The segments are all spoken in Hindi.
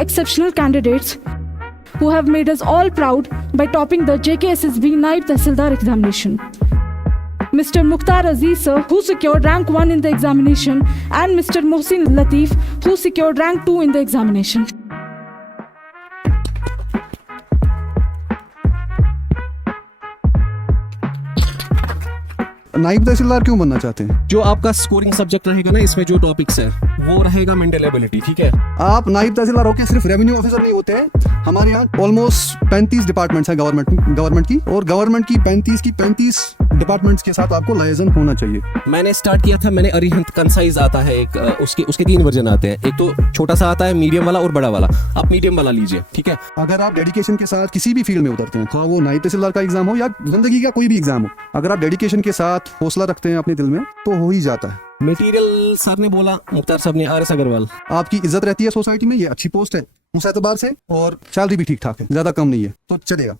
exceptional candidates who have made us all proud by topping the JKSSB Naib Tahsildar examination. Mr. Mukhtar Aziz sir, who secured rank 1 in the examination, and Mr. Mohsin Latif, who secured rank 2 in the examination. नाइब तहसीलदार क्यों बनना चाहते हैं? जो आपका स्कोरिंग सब्जेक्ट रहेगा ना, इसमें जो टॉपिक्स है वो रहेगा मेंटल एबिलिटी, ठीक है। आप नाइब तहसीलदार होकर सिर्फ रेवेन्यू ऑफिसर नहीं होते हैं। हमारे यहाँ ऑलमोस्ट 35 डिपार्टमेंट्स हैं गवर्नमेंट की, और गवर्नमेंट की 35 डिपार्टमेंट्स के साथ आपको लाइजन होना चाहिए। मैंने स्टार्ट किया था, मैंने अरिहंत कंसाइज आता है एक, उसके 3 वर्जन आते हैं। एक तो छोटा सा आता है, मीडियम वाला और बड़ा वाला। आप मीडियम वाला लीजिए, ठीक है। अगर आप डेडिकेशन के साथ किसी भी फील्ड में उतरते हैं, हाँ वो नाइब तहसीलदार का एग्जाम हो या जिंदगी का कोई भी एग्जाम हो, अगर आप डेडिकेशन के साथ हौसला रखते हैं अपने दिल में, तो हो ही जाता है। मटेरियल सर ने बोला, मुख्तार साहब ने, RS अग्रवाल। आपकी इज्जत रहती है सोसाइटी में, ये अच्छी पोस्ट है उस एतबार से, और सैलरी भी ठीक ठाक है, ज्यादा कम नहीं है, तो चलेगा।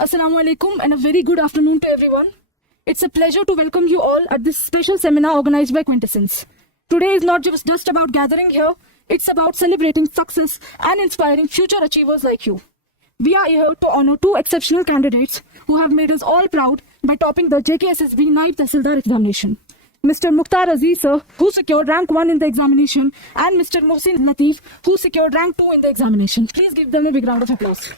Assalamu alaikum and a very good afternoon to everyone. It's a pleasure to welcome you all at this special seminar organized by Quintessence. Today is not just about gathering here, it's about celebrating success and inspiring future achievers like you. We are here to honor 2 exceptional candidates who have made us all proud by topping the JKSSB Naib Tahsildar examination. Mr. Mukhtar Aziz sir, who secured rank 1 in the examination, and Mr. Mohsin Latif, who secured rank 2 in the examination. Please give them a big round of applause.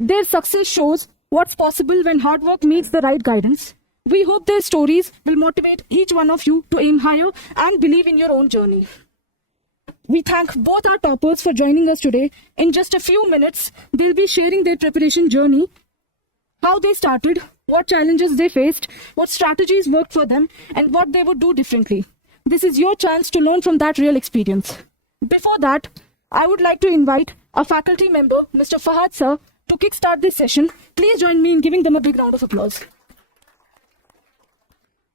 Their success shows what's possible when hard work meets the right guidance. We hope their stories will motivate each one of you to aim higher and believe in your own journey. We thank both our toppers for joining us today. In just a few minutes, they'll be sharing their preparation journey, how they started, what challenges they faced, what strategies worked for them, and what they would do differently. This is your chance to learn from that real experience. Before that, I would like to invite a faculty member, Mr. Fahad sir, to kickstart this session. Please join me in giving them a big round of applause.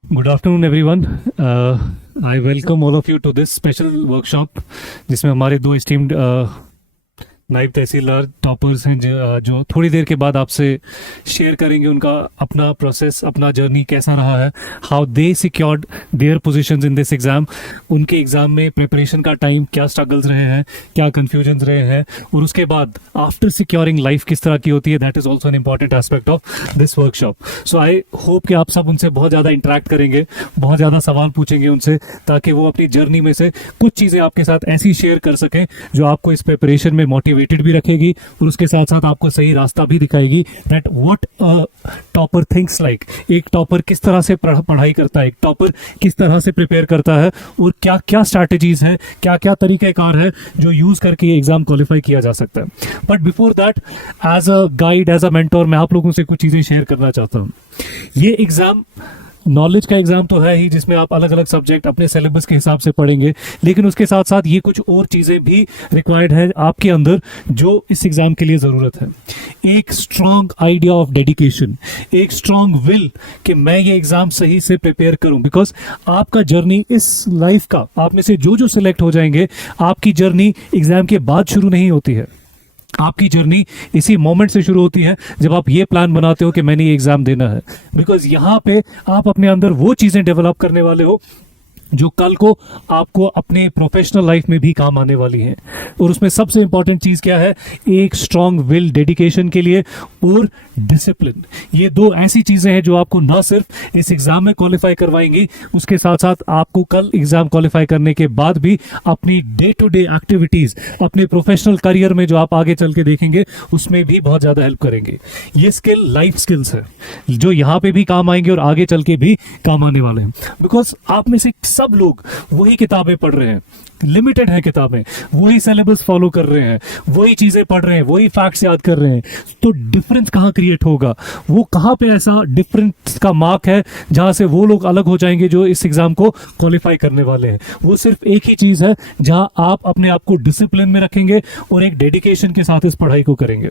Good afternoon everyone. I welcome all of you to this special workshop जिसमें हमारे 2 esteemed नाइब तहसीलदार टॉपर्स हैं जो थोड़ी देर के बाद आपसे शेयर करेंगे उनका अपना प्रोसेस, अपना जर्नी कैसा रहा है, how they secured their positions in this exam. उनके एग्जाम में प्रिपरेशन का टाइम क्या स्ट्रगल्स रहे हैं, क्या कन्फ्यूजन्स रहे हैं, और उसके बाद आफ्टर सिक्योरिंग लाइफ किस तरह की होती है। That is also an important aspect of this workshop. So I hope कि आप सब उनसे बहुत ज़्यादा इंटरेक्ट करेंगे, बहुत ज़्यादा सवाल पूछेंगे उनसे, ताकि वो अपनी जर्नी में से कुछ चीज़ें आपके साथ ऐसी शेयर कर सकें जो आपको इस प्रिपरेशन में मोटिवेटेड भी रखेगी और उसके साथ साथ आपको सही रास्ता भी दिखाएगी। That what a topper thinks like, एक टॉपर किस तरह से पढ़ाई करता है, एक टॉपर किस तरह से प्रिपेयर करता है, और क्या क्या स्ट्रैटेजीज है, क्या क्या तरीक़ेकार है जो यूज करके एग्जाम क्वालिफाई किया जा सकता है। But before that, as a guide, as a mentor, मैं आप लोगों से कुछ चीज़ें शेयर करना चाहता हूँ। ये एग्जाम नॉलेज का एग्जाम तो है ही, जिसमें आप अलग अलग सब्जेक्ट अपने सिलेबस के हिसाब से पढ़ेंगे, लेकिन उसके साथ साथ ये कुछ और चीज़ें भी रिक्वायर्ड है आपके अंदर जो इस एग्जाम के लिए ज़रूरत है। एक स्ट्रॉन्ग आइडिया ऑफ डेडिकेशन, एक स्ट्रॉन्ग विल कि मैं ये एग्जाम सही से प्रिपेयर करूं, बिकॉज आपका जर्नी इस लाइफ का, आप में से जो सिलेक्ट हो जाएंगे, आपकी जर्नी एग्जाम के बाद शुरू नहीं होती है। आपकी जर्नी इसी मोमेंट से शुरू होती है जब आप ये प्लान बनाते हो कि मैंने ये एग्जाम देना है, बिकॉज यहाँ पे आप अपने अंदर वो चीज़ें डेवलप करने वाले हो जो कल को आपको अपने प्रोफेशनल लाइफ में भी काम आने वाली है। और उसमें सबसे इंपॉर्टेंट चीज़ क्या है, एक स्ट्रॉन्ग विल डेडिकेशन के लिए और डिसिप्लिन। ये 2 ऐसी चीज़ें हैं जो आपको ना सिर्फ इस एग्ज़ाम में क्वालिफाई करवाएंगी, उसके साथ साथ आपको कल एग्ज़ाम क्वालिफाई करने के बाद भी अपनी डे टू डे एक्टिविटीज़, अपने प्रोफेशनल करियर में जो आप आगे चल के देखेंगे, उसमें भी बहुत ज़्यादा हेल्प करेंगे। ये स्किल लाइफ स्किल्स है जो यहाँ पे भी काम आएंगे और आगे चल के भी काम आने वाले हैं, बिकॉज आप में से सब लोग वही किताबें पढ़ रहे हैं, लिमिटेड है किताबें, वही सिलेबस फॉलो कर रहे हैं, वही चीजें पढ़ रहे हैं, वही फैक्ट्स याद कर रहे हैं, तो डिफरेंस कहाँ क्रिएट होगा, वो कहाँ पे ऐसा डिफरेंस का मार्क है जहां से वो लोग अलग हो जाएंगे जो इस एग्जाम को क्वालिफाई करने वाले हैं। वो सिर्फ एक ही चीज है जहां आप अपने आप को डिसिप्लिन में रखेंगे और एक डेडिकेशन के साथ इस पढ़ाई को करेंगे।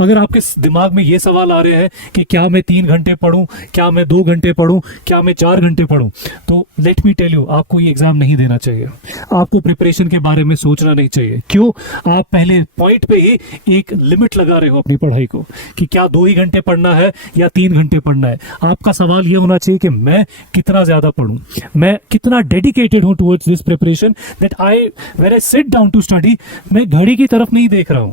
अगर आपके दिमाग में ये सवाल आ रहे हैं कि क्या मैं 3 घंटे पढ़ूं, क्या मैं 2 घंटे पढ़ूं, क्या मैं 4 घंटे पढ़ूं, तो लेट मी टेल यू, आपको ये एग्जाम नहीं देना चाहिए। आपको प्रिपरेशन के बारे में सोचना नहीं चाहिए। क्यों? आप पहले पॉइंट पे ही एक लिमिट लगा रहे हो अपनी पढ़ाई को कि क्या 2 ही घंटे पढ़ना है या 3 घंटे पढ़ना है। आपका सवाल ये होना चाहिए कि मैं कितना ज्यादा पढूं, मैं कितना डेडिकेटेड हूं towards this preparation that when I sit down to study, मैं घड़ी की तरफ नहीं देख रहा हूं,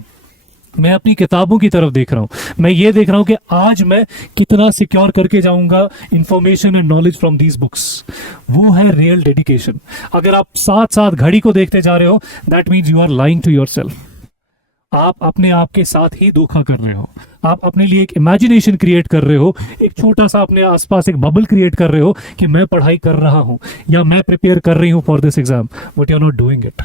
मैं अपनी किताबों की तरफ देख रहा हूं। मैं ये देख रहा हूं कि आज मैं कितना सिक्योर करके जाऊंगा information and knowledge from these books. वो है रियल डेडिकेशन। अगर आप साथ साथ घड़ी को देखते जा रहे हो, that means you are lying to yourself. आप अपने आप के साथ ही धोखा कर रहे हो। आप अपने लिए एक इमेजिनेशन क्रिएट कर रहे हो, एक छोटा सा अपने आसपास एक बबल क्रिएट कर रहे हो कि मैं पढ़ाई कर रहा हूं या मैं प्रिपेयर कर रही हूं for this exam, but you are not doing it.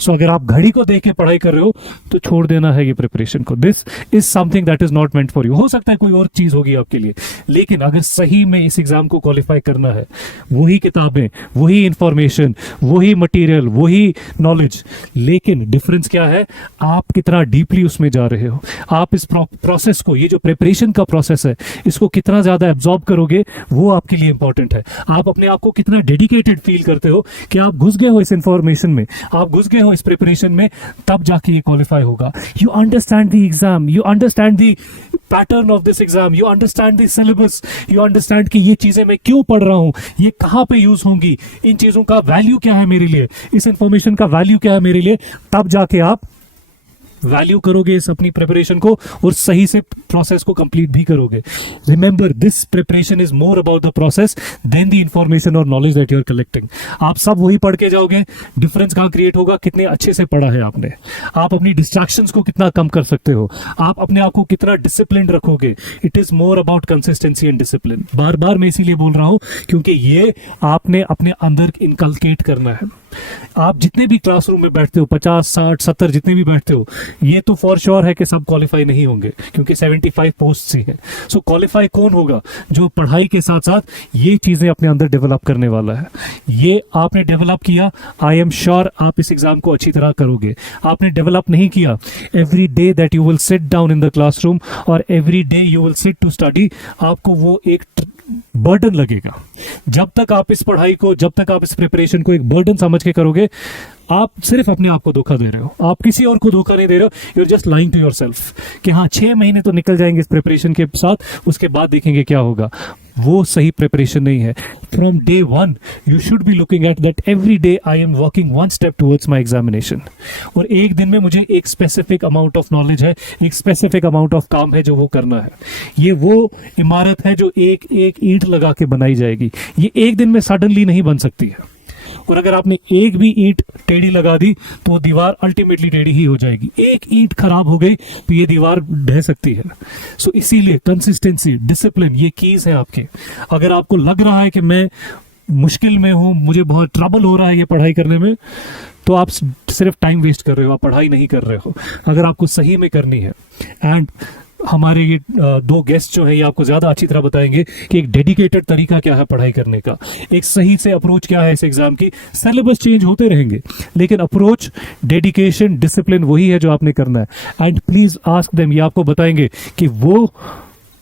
So अगर आप घड़ी को देख के पढ़ाई कर रहे हो तो छोड़ देना है ये प्रिपरेशन को। This is something that is not meant for you. हो सकता है कोई और चीज होगी आपके लिए, लेकिन अगर सही में इस एग्जाम को क्वालिफाई करना है, वही किताबें, वही इंफॉर्मेशन, वही मटेरियल, वही नॉलेज, लेकिन डिफरेंस क्या है? आप कितना डीपली उसमें जा रहे हो। आप इस प्रोसेस को, ये जो प्रिपरेशन का प्रोसेस है, इसको कितना ज्यादा एब्जॉर्ब करोगे, वो आपके लिए इंपॉर्टेंट है। आप अपने आप को कितना डेडिकेटेड फील करते हो कि आप घुस गए हो इस इंफॉर्मेशन में, आप घुस गए हो इस प्रिपरेशन में, तब जाके ये क्वालिफाई होगा। You understand the exam, you understand the pattern of this exam, you understand the syllabus, you understand कि ये चीजें मैं क्यों पढ़ रहा हूं, ये कहां पे यूज होंगी, इन चीजों का वैल्यू क्या है मेरे लिए, इस इंफॉर्मेशन का वैल्यू क्या है मेरे लिए। तब जाके आप वैल्यू करोगे इस अपनी प्रिपरेशन को और सही से प्रोसेस को कंप्लीट भी करोगे। Remember, this preparation is more about the process than the information और knowledge that you are collecting. आप सब वही पढ़ के जाओगे, डिफरेंस कहाँ क्रिएट होगा? कितने अच्छे से पढ़ा है आपने, आप अपनी डिस्ट्रैक्शंस को कितना कम कर सकते हो, आप अपने आप को कितना डिसिप्लिन रखोगे। It is more about consistency and discipline. बार बार मैं इसीलिए बोल रहा हूं क्योंकि ये आपने अपने अंदर इनकलकेट करना है। आप जितने भी क्लासरूम में बैठते हो, 50, 60, 70 जितने भी बैठते हो, ये तो फॉर श्योर है कि सब क्वालिफाई नहीं होंगे क्योंकि 75 पोस्ट ही हैं। सो क्वालिफाई कौन होगा? जो पढ़ाई के साथ साथ ये चीजें अपने अंदर डेवलप करने वाला है। ये आपने डेवलप किया, आई एम श्योर आप इस एग्जाम को अच्छी तरह करोगे। आपने डेवलप नहीं किया, every day that you will sit down in the classroom और every day you will sit to study, आपको वो एक बर्डन लगेगा। जब तक आप इस पढ़ाई को, जब तक आप इस प्रिपरेशन को एक बर्डन समझ के करोगे, आप सिर्फ अपने आप को धोखा दे रहे हो, आप किसी और को धोखा नहीं दे रहे हो। You are just lying to yourself कि हाँ 6 महीने तो निकल जाएंगे इस प्रिपरेशन के साथ, उसके बाद देखेंगे क्या होगा। वो सही प्रिपरेशन नहीं है। From day 1 you should be looking at that every day I am walking 1 step towards my examination, और एक दिन में मुझे एक स्पेसिफिक अमाउंट ऑफ नॉलेज है, एक स्पेसिफिक अमाउंट ऑफ काम है जो वो करना है। ये वो इमारत है जो एक एक ईंट लगा के बनाई जाएगी, ये एक दिन में सडनली नहीं बन सकती है। और अगर आपने एक भी ईंट टेढ़ी लगा दी तो दीवार अल्टीमेटली टेढ़ी ही हो जाएगी। एक ईंट खराब हो गई तो ये दीवार ढह सकती है। सो इसीलिए कंसिस्टेंसी, डिसिप्लिन, ये कीज है आपके। अगर आपको लग रहा है कि मैं मुश्किल में हूं, मुझे बहुत ट्रबल हो रहा है ये पढ़ाई करने में, तो आप सिर्फ टाइम वेस्ट कर रहे हो, आप पढ़ाई नहीं कर रहे हो। अगर आपको सही में करनी है, एंड हमारे ये 2 गेस्ट जो है ये आपको ज्यादा अच्छी तरह बताएंगे कि एक डेडिकेटेड तरीका क्या है पढ़ाई करने का, एक सही से अप्रोच क्या है इस एग्जाम की। सिलेबस चेंज होते रहेंगे लेकिन अप्रोच, डेडिकेशन, डिसिप्लिन वही है जो आपने करना है। एंड प्लीज आस्क देम, ये आपको बताएंगे कि वो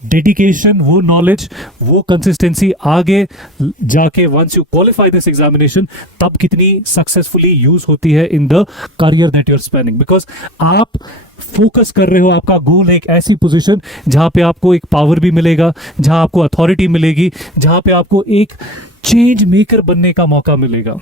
डेडिकेशन, वो नॉलेज, वो कंसिस्टेंसी आगे जाके once you qualify this examination तब कितनी सक्सेसफुली यूज होती है in the career that you are spending. Because आप फोकस कर रहे हो, आपका गोल है एक ऐसी पोजीशन जहां पे आपको एक पावर भी मिलेगा, जहां आपको अथॉरिटी मिलेगी, जहां पे आपको एक चेंज मेकर बनने का मौका मिलेगा।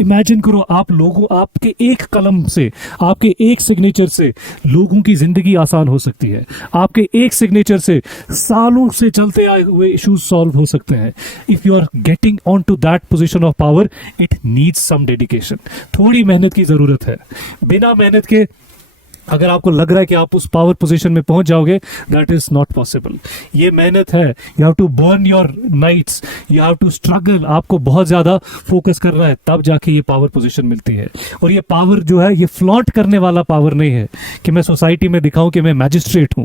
इमेजिन करो, आप लोगों, आपके एक कलम से, आपके एक सिग्नेचर से लोगों की जिंदगी आसान हो सकती है। आपके एक सिग्नेचर से सालों से चलते आए हुए इश्यूज सॉल्व हो सकते हैं। If you are getting on to that position of power, it needs some dedication. थोड़ी मेहनत की जरूरत है। बिना मेहनत के अगर आपको लग रहा है कि आप उस पावर पोजीशन में पहुंच जाओगे, दैट इज नॉट पॉसिबल। ये मेहनत है, you have to burn your nights, you have to struggle, आपको बहुत ज्यादा फोकस करना है, तब जाके ये पावर पोजीशन मिलती है। और ये पावर जो है, ये फ्लॉन्ट करने वाला पावर नहीं है कि मैं सोसाइटी में दिखाऊं कि मैं मैजिस्ट्रेट हूं।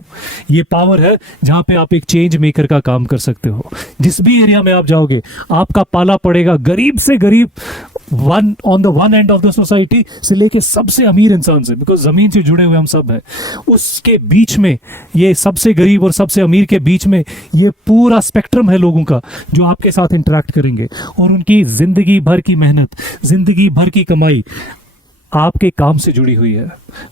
ये पावर है जहां पे आप एक चेंज मेकर का काम कर सकते हो। जिस भी एरिया में आप जाओगे, आपका पाला पड़ेगा गरीब से गरीब, on the one end of the society से लेके सबसे अमीर इंसान से, बिकॉज जमीन से जुड़े हुए में हम सब हैं, उसके बीच में ये सबसे गरीब और सबसे अमीर के बीच में ये पूरा स्पेक्ट्रम है लोगों का जो आपके साथ इंटरेक्ट करेंगे, और उनकी जिंदगी भर की मेहनत, जिंदगी भर की कमाई आपके काम से जुड़ी हुई है।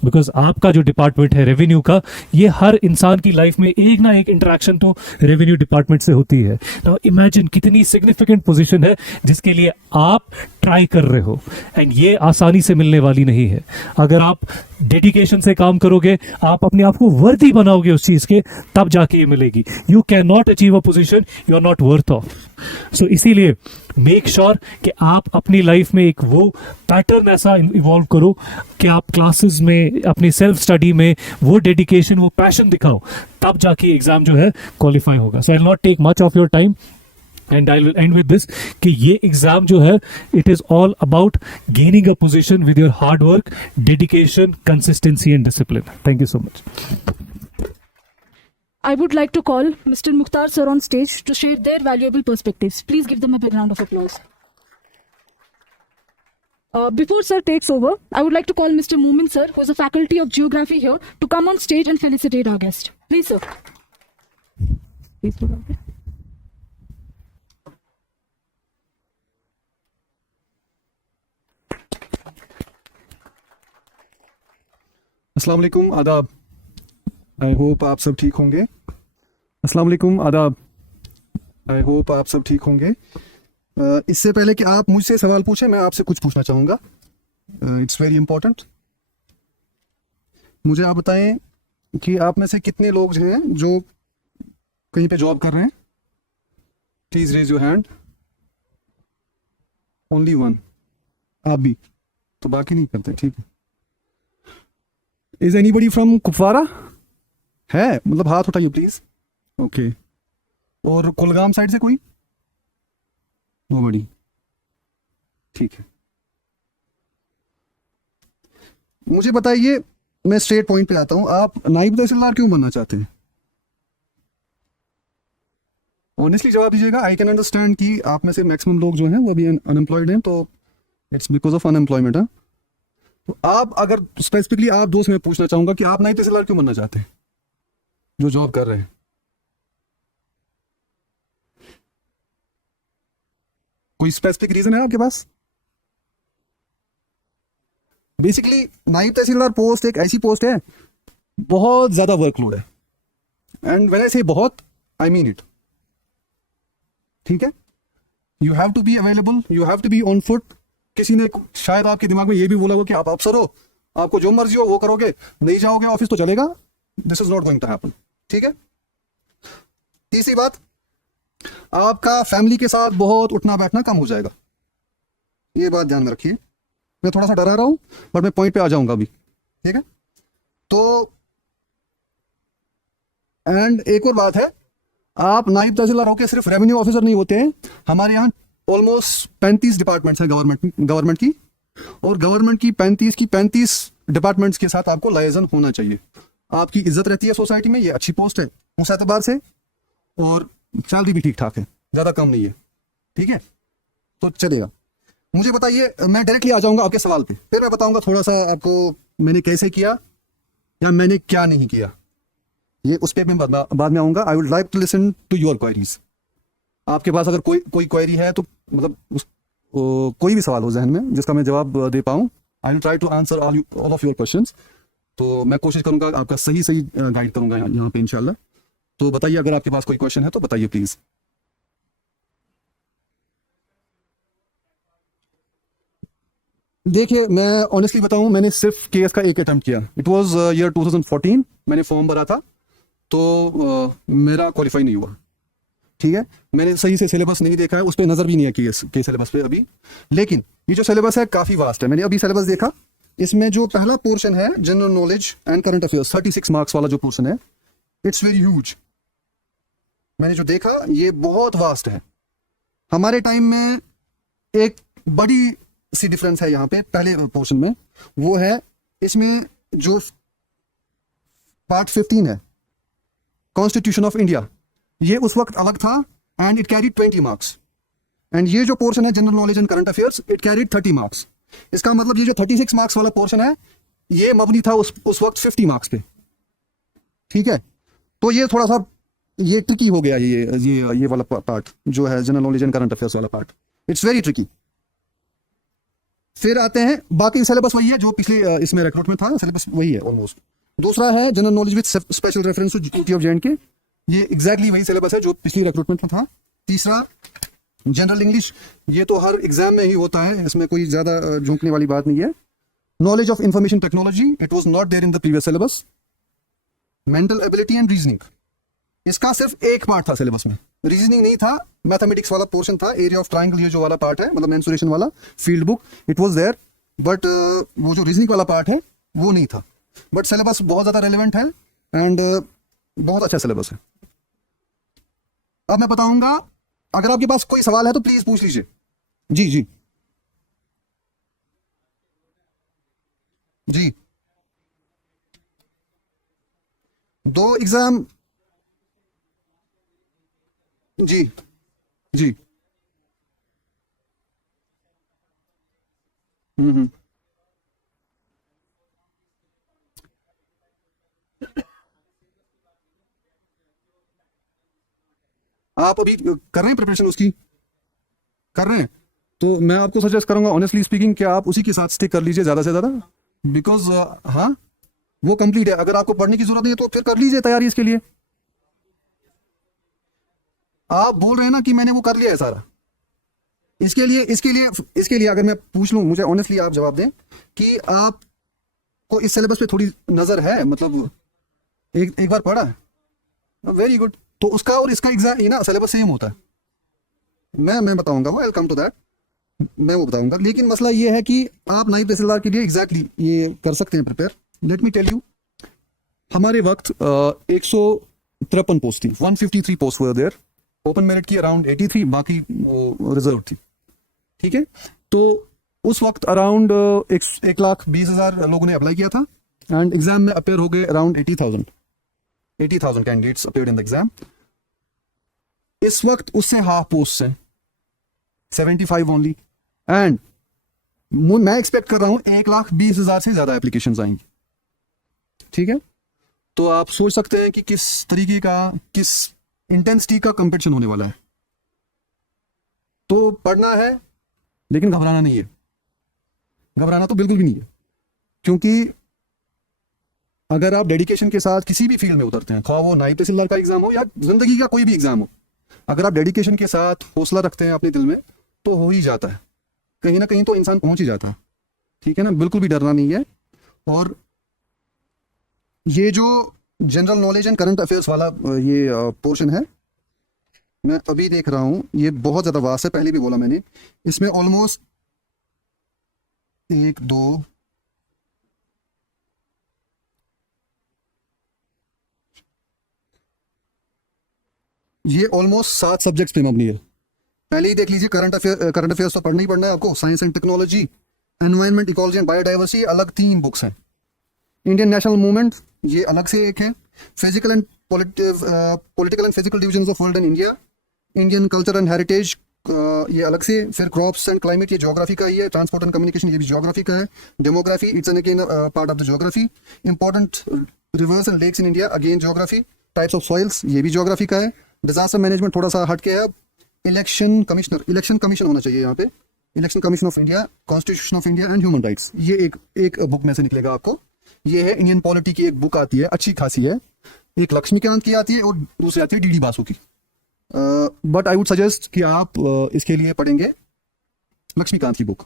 बिकॉज आपका जो डिपार्टमेंट है रेवेन्यू का, ये हर इंसान की लाइफ में एक ना एक इंटरेक्शन तो रेवेन्यू डिपार्टमेंट से होती है। नाउ इमेजिन कितनी सिग्निफिकेंट पोजीशन है जिसके लिए आप ट्राई कर रहे हो, एंड ये आसानी से मिलने वाली नहीं है। अगर आप डेडिकेशन से काम करोगे, आप अपने आप को वर्दी बनाओगे उस चीज के, तब जाके ये मिलेगी। You can not achieve a position you are not worth of. So इसीलिए मेक श्योर कि आप अपनी लाइफ में एक वो पैटर्न ऐसा इवॉल्व करो कि आप क्लासेस में, अपनी सेल्फ स्टडी में वो डेडिकेशन, वो पैशन दिखाओ, तब जाके एग्जाम जो है क्वालिफाई होगा। So I will not take much of your time and I will end with this कि ये एग्जाम जो है, it is all about gaining a position with your hard work, dedication, consistency and discipline. Thank you so much. I would like to call Mr. Mukhtar sir on stage to share their valuable perspectives. Please give them a big round of applause. Before sir takes over, I would like to call Mr. Moomin sir, who is a faculty of geography here, to come on stage and felicitate our guest. Please sir. Please go ahead. अस्सलाम वालेकुम, आदाब। आई होप आप सब ठीक होंगे। अस्सलाम वालेकुम, आदाब। आई होप आप सब ठीक होंगे। इससे पहले कि आप मुझसे सवाल पूछें, मैं आपसे कुछ पूछना चाहूँगा। It's very important. मुझे आप बताएं कि आप में से कितने लोग हैं जो कहीं पे जॉब कर रहे हैं। Please raise your hand. Only one. आप भी तो बाकी नहीं करते, ठीक है। Is anybody from Kupwara? है, मतलब हाथ उठाइए प्लीज। ओके। और कुलगाम साइड से कोई? नोबडी, ठीक है। मुझे बताइए, मैं स्ट्रेट पॉइंट पे आता हूं, आप नायब तहसीलदार क्यों बनना चाहते हैं? ऑनेस्टली जवाब दीजिएगा। आई कैन अंडरस्टैंड कि आप में से मैक्सिमम लोग जो हैं वो अभी अनएम्प्लॉयड हैं, तो इट्स बिकॉज ऑफ अनएम्प्लॉयमेंट। है तो आप, अगर स्पेसिफिकली आप दोस्त, मैं पूछना चाहूंगा कि आप नायब तहसीलदार क्यों बनना चाहते हैं जो जॉब कर रहे हैं? कोई स्पेसिफिक रीजन है आपके पास? बेसिकली नायब तहसीलदार पोस्ट एक ऐसी पोस्ट है, बहुत ज्यादा वर्कलोड है। एंड व्हेन आई से बहुत, आई मीन इट। ठीक है, you have to be available, you have to be on foot. किसी ने शायद आपके दिमाग में ये भी बोला हो कि आप अफसर हो, आपको जो मर्जी हो वो करोगे, नहीं जाओगे ऑफिस तो चलेगा। This is not going to happen. ठीक है। तीसरी बात, आपका फैमिली के साथ बहुत उठना बैठना कम हो जाएगा। ये बात ध्यान में रखिए। मैं थोड़ा सा डरा रहा हूं, बट मैं पॉइंट पे आ जाऊंगा अभी। ठीक है। तो एंड एक और बात है, आप नायब तहसीलदार होकर सिर्फ रेवेन्यू ऑफिसर नहीं होते हैं। हमारे यहाँ ऑलमोस्ट 35 डिपार्टमेंट्स हैं गवर्नमेंट की, और गवर्नमेंट की 35 डिपार्टमेंट्स के साथ आपको लाइजन होना चाहिए। आपकी इज्जत रहती है सोसाइटी में, ये अच्छी पोस्ट है उस एतबार से, और सैलरी भी ठीक ठाक है, ज्यादा कम नहीं है। ठीक है, तो चलेगा। मुझे बताइए, मैं डायरेक्टली आ जाऊंगा आपके सवाल पे, फिर मैं बताऊंगा थोड़ा सा आपको मैंने कैसे किया या मैंने क्या नहीं किया। ये उस पे मैं बाद में आऊंगा। I would like to listen to your queries. आपके पास अगर कोई क्वेरी है, तो मतलब कोई भी सवाल हो जहन में जिसका मैं जवाब दे पाऊं, I will try to answer all of your questions. तो मैं कोशिश करूंगा आपका सही गाइड करूंगा यहाँ पे इंशाल्लाह। तो बताइए, अगर आपके पास कोई क्वेश्चन है तो बताइए प्लीज। देखिए, मैं ऑनेस्टली बताऊं, मैंने सिर्फ केएस का एक अटेम्प्ट किया। इट वाज ईयर 2014, मैंने फॉर्म भरा था, तो मेरा क्वालिफाई नहीं हुआ। ठीक है, मैंने सही से सिलेबस नहीं देखा है, उस पर नजर भी नहीं है के सिलेबस पे अभी। लेकिन ये जो सिलेबस है काफी वास्ट है। मैंने अभी सिलेबस देखा, इसमें जो पहला पोर्शन है general knowledge and current affairs, 36 marks वाला जो पोर्शन है, इट्स वेरी ह्यूज। मैंने जो देखा ये बहुत वास्ट है। हमारे टाइम में एक बड़ी सी डिफरेंस है यहाँ पे पहले पोर्शन में, वो है इसमें जो पार्ट 15 है कॉन्स्टिट्यूशन ऑफ इंडिया, ये उस वक्त अलग था and it carried 20 marks. And ये जो पोर्शन है general knowledge and current affairs, it carried 30 marks. इसका मतलब ये जो 36 मार्क्स वाला पोर्शन है, ये मबनी था उस वक्त 50 मार्क्स पे, ठीक है। तो ये थोड़ा सा ये ट्रिकी हो गया, ये वाला पार्ट जो है general knowledge and current affairs वाला पार्ट, इट्स वेरी ट्रिकी। फिर आते हैं, बाकी सिलेबस वही है जो पिछले इसमें रिक्रूटमेंट था, सिलेबस वही है ऑलमोस्ट। दूसरा है general knowledge with special reference to university of J and K, ये एग्जैक्टली वही सिलेबस है जो पिछली रिक्रूटमेंट में था। तीसरा जनरल इंग्लिश, ये तो हर एग्जाम में ही होता है, इसमें कोई ज्यादा झोंकने वाली बात नहीं है। Knowledge of information technology, it was not there in the previous syllabus. Mental ability and reasoning, इसका सिर्फ एक पार्ट था सिलेबस में, रीजनिंग नहीं था, मैथमेटिक्स वाला पोर्शन था। एरिया ऑफ ट्रायंगल ये जो वाला पार्ट है, मतलब मेंसुरेशन वाला field book, it was there, but वो जो रीजनिंग वाला पार्ट है वो नहीं था। बट सिलेबस बहुत ज्यादा रेलेवेंट है एंड बहुत अच्छा सिलेबस है। अब मैं बताऊंगा, अगर आपके पास कोई सवाल है तो प्लीज पूछ लीजिए। जी जी जी, 2 एग्जाम, जी जी, हम्म। आप अभी कर रहे हैं प्रिपरेशन उसकी, कर रहे हैं, तो मैं आपको सजेस्ट करूंगा ऑनेस्टली स्पीकिंग कि आप उसी के साथ स्टिक कर लीजिए ज्यादा से ज्यादा, बिकॉज हाँ वो कंप्लीट है। अगर आपको पढ़ने की जरूरत नहीं है तो फिर कर लीजिए तैयारी इसके लिए। आप बोल रहे हैं ना कि मैंने वो कर लिया है सारा, इसके लिए अगर मैं पूछ लूं, मुझे ऑनेस्टली आप जवाब दें कि आपको इस सिलेबस पे थोड़ी नजर है, मतलब एक बार पढ़ा है, वेरी गुड। तो उसका और इसका एग्जाम ये ना सिलेबस सेम होता है, मैं बताऊंगा वो, I will come to that, मैं वो बताऊंगा। लेकिन मसला ये है कि आप नायब तहसीलदार के लिए एग्जैक्टली ये कर सकते हैं prepare. Let me tell you, हमारे वक्त 153 पोस्ट थी, 153 post were there, open merit की अराउंड 83, बाकी वो रिजर्व थी, ठीक है। तो उस वक्त अराउंड 1,20,000 लोगों ने अप्लाई किया था एंड एग्जाम में अपेयर हो गए around 80,000 candidates appeared in the exam. इस वक्त उससे हाफ पोस्ट हैं, 75 ओनली, एंड मैं एक्सपेक्ट कर रहा हूं 1,20,000 से ज्यादा एप्लीकेशंस आएंगी, ठीक है। तो आप सोच सकते हैं कि किस तरीके का, किस इंटेंसिटी का कंपटीशन होने वाला है। तो पढ़ना है लेकिन घबराना नहीं है, घबराना तो बिल्कुल भी नहीं है, क्योंकि अगर आप डेडिकेशन के साथ किसी भी फील्ड में उतरते हैं, खा वो नायब तहसीलदार का एग्जाम हो या जिंदगी का कोई भी एग्जाम हो, अगर आप डेडिकेशन के साथ हौसला रखते हैं अपने दिल में तो हो ही जाता है, कहीं ना कहीं तो इंसान पहुंच ही जाता है, ठीक है ना। बिल्कुल भी डरना नहीं है। और ये जो general knowledge and current affairs वाला ये पोर्शन है, मैं अभी देख रहा हूं, ये बहुत ज्यादा वास्ट है, पहले भी बोला मैंने, इसमें ऑलमोस्ट 1 2 ये ऑलमोस्ट 7 सब्जेक्ट्स पे मबनी है। पहले ही देख लीजिए, करंट अफेयर्स तो पढ़ना ही पढ़ना है आपको, science and technology, environment, ecology and biodiversity, अलग 3 बुक्स हैं। इंडियन नेशनल मूवमेंट, ये अलग से एक है। Physical and political and physical division of world and India, Indian culture and heritage, ये अलग से। फिर क्रॉप्स एंड क्लाइमेट, ये ज्योग्राफी का ही है। ट्रांसपोर्ट एंड कम्युनिकेशन, ये भी ज्योग्राफी का है। Demography, it's an again part of the geography. Important rivers and lakes in India, again geography. Types of soils, ये भी ज्योग्राफी का है। डिजास्टर मैनेजमेंट थोड़ा सा हटके है। इलेक्शन कमीशन होना चाहिए यहाँ पे, election commission of India, constitution of India and human rights, ये एक बुक में से निकलेगा आपको। ये है इंडियन पॉलिटी की एक बुक आती है, अच्छी खासी है। एक लक्ष्मीकांत की आती है और दूसरी आती है डीडी बासु की। बट आई वुड सजेस्ट कि आप इसके लिए पढ़ेंगे लक्ष्मीकांत की बुक,